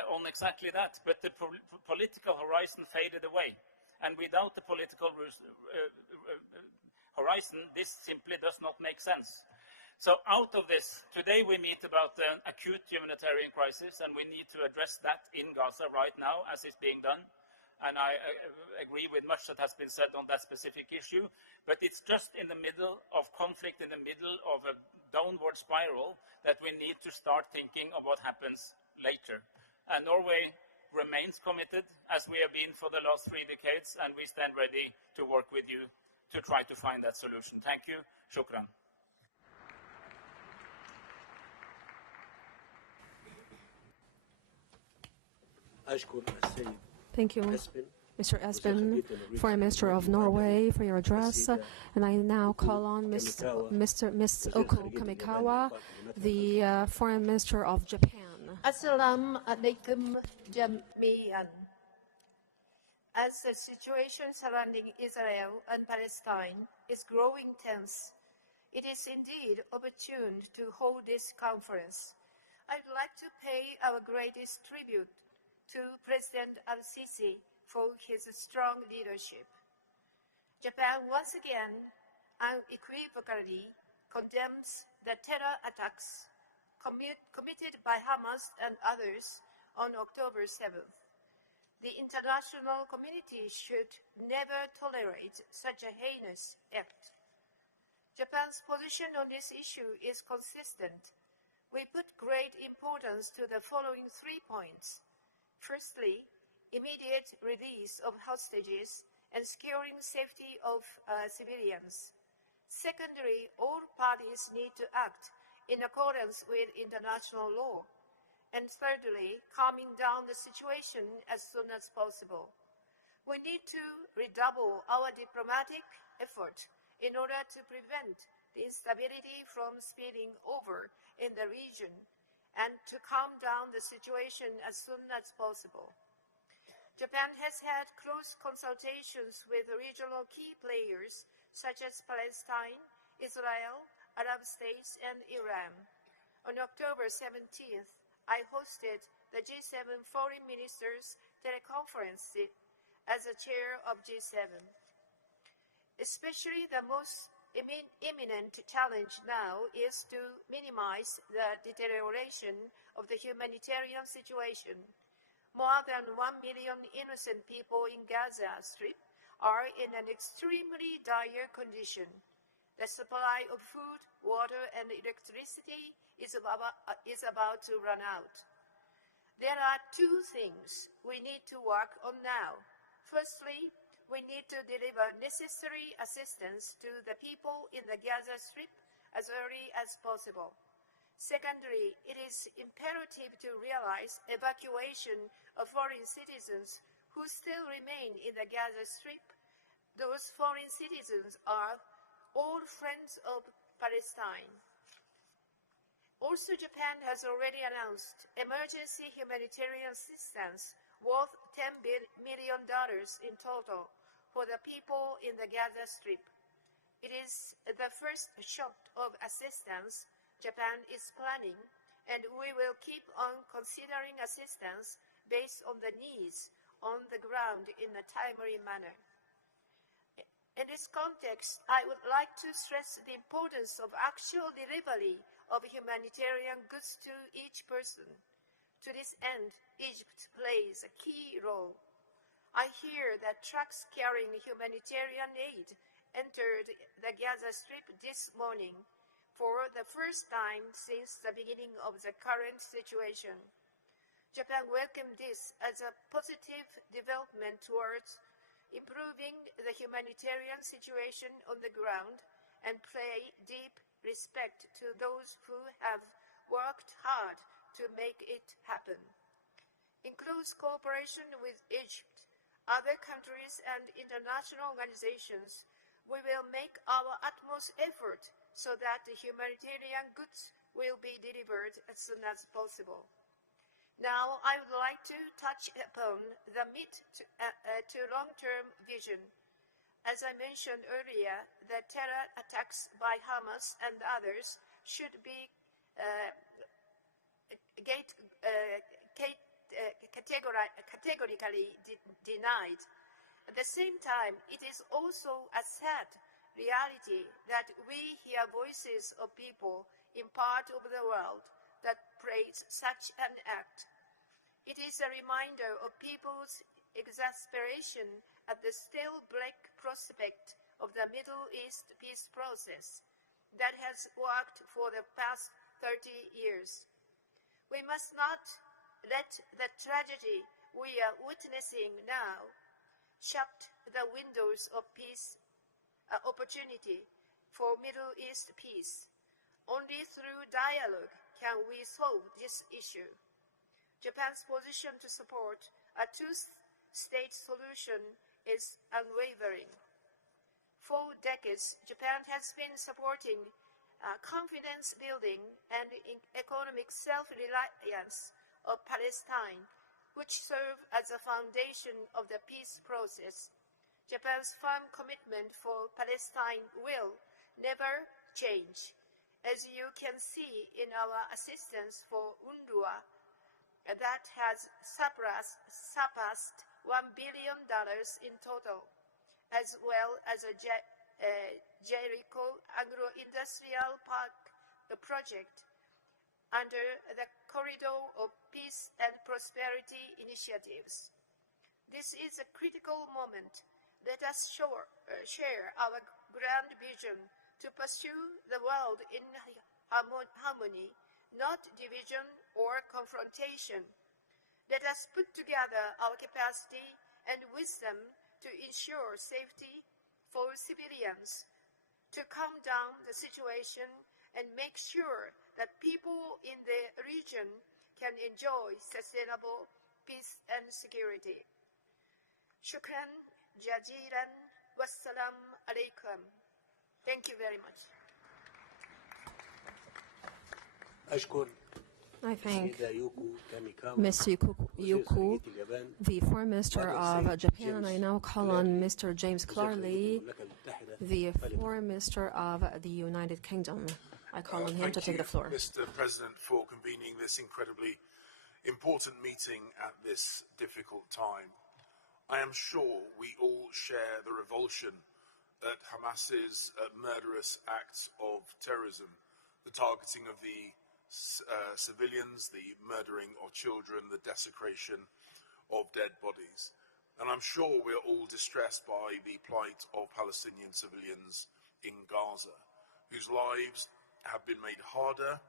on exactly that, but the political horizon faded away. And without the political horizon, this simply does not make sense. So out of this, today we meet about the acute humanitarian crisis, and we need to address that in Gaza right now, as is being done. And I agree with much that has been said on that specific issue, but it's just in the middle of conflict, in the middle of a downward spiral, that we need to start thinking of what happens later. And Norway remains committed, as we have been for the last 3 decades, and we stand ready to work with you to try to find that solution. Thank you. Shukran. Thank you, Mr. Espen, Foreign Minister of Norway, for your address. And I now call on Ms. Oko Kamikawa, the Foreign Minister of Japan. Assalamu alaikum jami'an. As the situation surrounding Israel and Palestine is growing tense, it is indeed opportune to hold this conference. I'd like to pay our greatest tribute to President al-Sisi for his strong leadership. Japan once again unequivocally condemns the terror attacks committed by Hamas and others on October 7th. The international community should never tolerate such a heinous act. Japan's position on this issue is consistent. We put great importance to the following 3 points. Firstly, immediate release of hostages and securing safety of civilians. Secondly, all parties need to act in accordance with international law. And thirdly, calming down the situation as soon as possible. We need to redouble our diplomatic effort in order to prevent the instability from spilling over in the region and to calm down the situation as soon as possible. Japan has had close consultations with regional key players such as Palestine, Israel, Arab states, and Iran. On October 17th, I hosted the G7 Foreign Ministers teleconference as a chair of G7. Especially the most imminent challenge now is to minimize the deterioration of the humanitarian situation. More than 1 million innocent people in Gaza Strip are in an extremely dire condition. The supply of food, water, and electricity is about to run out. There are 2 things we need to work on now. Firstly, we need to deliver necessary assistance to the people in the Gaza Strip as early as possible. Secondly, it is imperative to realize evacuation of foreign citizens who still remain in the Gaza Strip. Those foreign citizens are all friends of Palestine. Also, Japan has already announced emergency humanitarian assistance worth $10 million in total for the people in the Gaza Strip. It is the first shot of assistance Japan is planning, and we will keep on considering assistance based on the needs on the ground in a timely manner. In this context, I would like to stress the importance of actual delivery of humanitarian goods to each person. To this end, Egypt plays a key role. I hear that trucks carrying humanitarian aid entered the Gaza Strip this morning for the first time since the beginning of the current situation. Japan welcomed this as a positive development towards improving the humanitarian situation on the ground and pay deep respect to those who have worked hard to make it happen. In close cooperation with Egypt, other countries and international organizations, we will make our utmost effort so that the humanitarian goods will be delivered as soon as possible. Now, I would like to touch upon the mid to long-term vision. As I mentioned earlier, the terror attacks by Hamas and others should be categorically denied. At the same time, it is also a sad reality that we hear voices of people in part of the world that praise such an act. It is a reminder of people's exasperation at the still bleak prospect of the Middle East peace process that has worked for the past 30 years. We must not let the tragedy we are witnessing now shut the windows of peace opportunity for Middle East peace. Only through dialogue can we solve this issue. Japan's position to support a two-state solution is unwavering. For decades, Japan has been supporting confidence building and economic self-reliance of Palestine, which serve as a foundation of the peace process. Japan's firm commitment for Palestine will never change. As you can see in our assistance for UNRWA, that has surpassed $1 billion in total, as well as a Jericho Agro-Industrial Park project under the corridor of peace and prosperity initiatives. This is a critical moment. Let us share our grand vision to pursue the world in harmony, not division or confrontation. Let us put together our capacity and wisdom to ensure safety for civilians, to calm down the situation and make sure that people in the region can enjoy sustainable peace and security. Shukran jazilan wassalam alaikum. Thank you very much. I thank Mr. Yuku, the Foreign Minister of Japan, and I now call on Mr. James Clarley, the Foreign Minister of the United Kingdom. I call on him to take the floor. Mr. President, for convening this incredibly important meeting at this difficult time. I am sure we all share the revulsion at Hamas's murderous acts of terrorism, the targeting of the civilians, the murdering of children, the desecration of dead bodies. And I'm sure we're all distressed by the plight of Palestinian civilians in Gaza, whose lives have been made harder,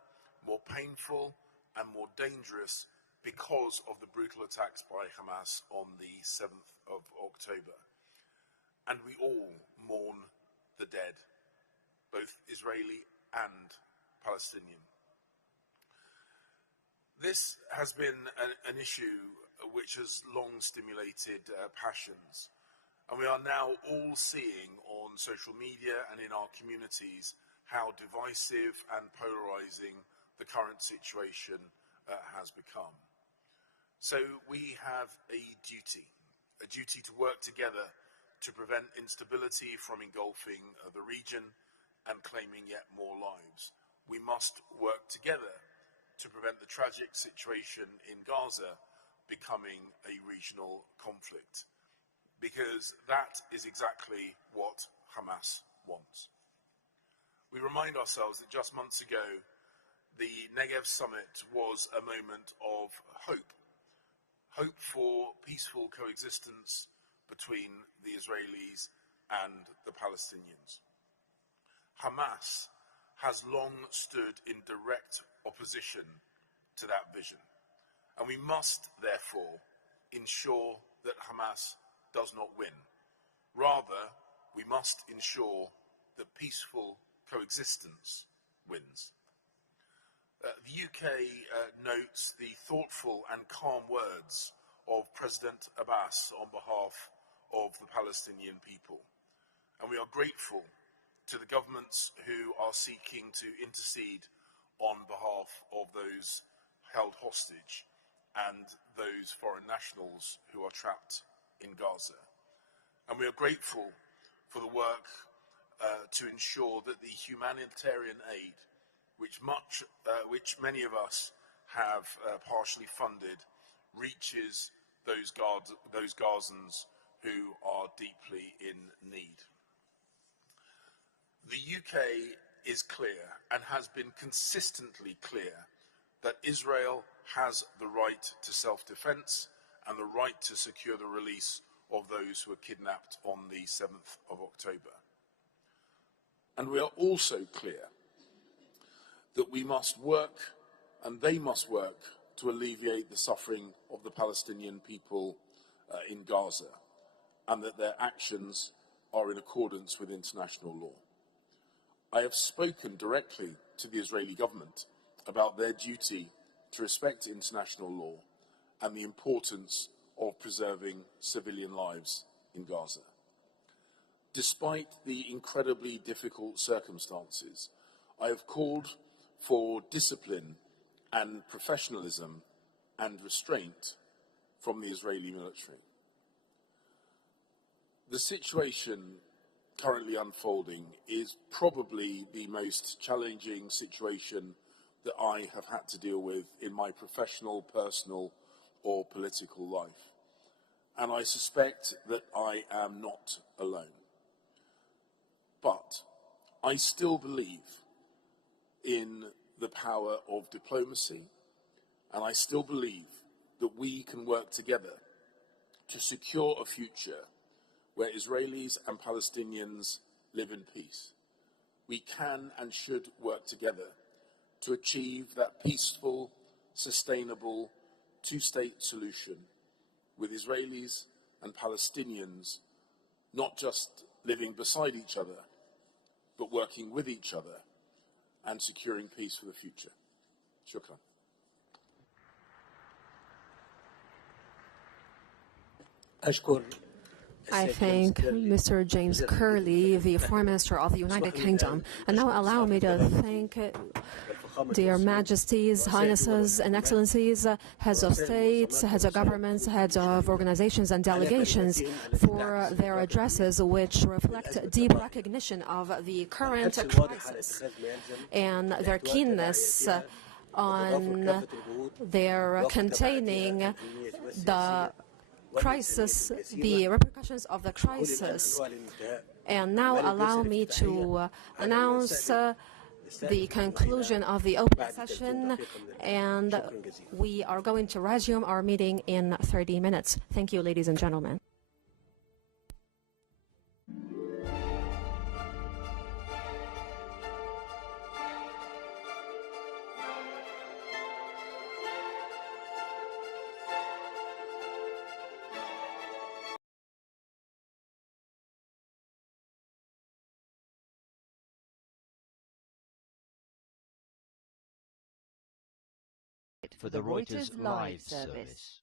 more painful, and more dangerous because of the brutal attacks by Hamas on the 7th of October. And we all mourn the dead, both Israeli and Palestinian. This has been an issue which has long stimulated passions, and we are now all seeing on social media and in our communities how divisive and polarizing the current situation has become. So we have a duty to work together to prevent instability from engulfing the region and claiming yet more lives. We must work together to prevent the tragic situation in Gaza becoming a regional conflict, because that is exactly what Hamas wants. We remind ourselves that just months ago, the Negev summit was a moment of hope for peaceful coexistence between the Israelis and the Palestinians. Hamas has long stood in direct opposition to that vision, and we must therefore ensure that Hamas does not win. Rather, we must ensure that peaceful coexistence wins. The UK notes the thoughtful and calm words of President Abbas on behalf of the Palestinian people, and we are grateful to the governments who are seeking to intercede on behalf of those held hostage and those foreign nationals who are trapped in Gaza. And we are grateful for the work to ensure that the humanitarian aid, which many of us have partially funded, reaches those Gazans who are deeply in need. The UK is clear and has been consistently clear that Israel has the right to self-defense and the right to secure the release of those who were kidnapped on the 7th of October. And we are also clear that we must work, and they must work, to alleviate the suffering of the Palestinian people in Gaza, and that their actions are in accordance with international law. I have spoken directly to the Israeli government about their duty to respect international law and the importance of preserving civilian lives in Gaza. Despite the incredibly difficult circumstances, I have called for discipline and professionalism and restraint from the Israeli military. The situation currently unfolding is probably the most challenging situation that I have had to deal with in my professional, personal, or political life. And I suspect that I am not alone. But I still believe in the power of diplomacy And I still believe that we can work together to secure a future where Israelis and Palestinians live in peace. We can and should work together to achieve that peaceful, sustainable, two-state solution with Israelis and Palestinians not just living beside each other, but working with each other and securing peace for the future. Shukran. I thank Mr. James Curley, the Foreign Minister of the United Kingdom. And now allow me to thank Dear Majesties, Highnesses and Excellencies, heads of states, heads of governments, heads of organizations and delegations for their addresses, which reflect deep recognition of the current crisis and their keenness on their containing the crisis, the repercussions of the crisis. And now allow me to announce the conclusion of the open session, and we are going to resume our meeting in 30 minutes. Thank you, ladies and gentlemen. For the Reuters live service.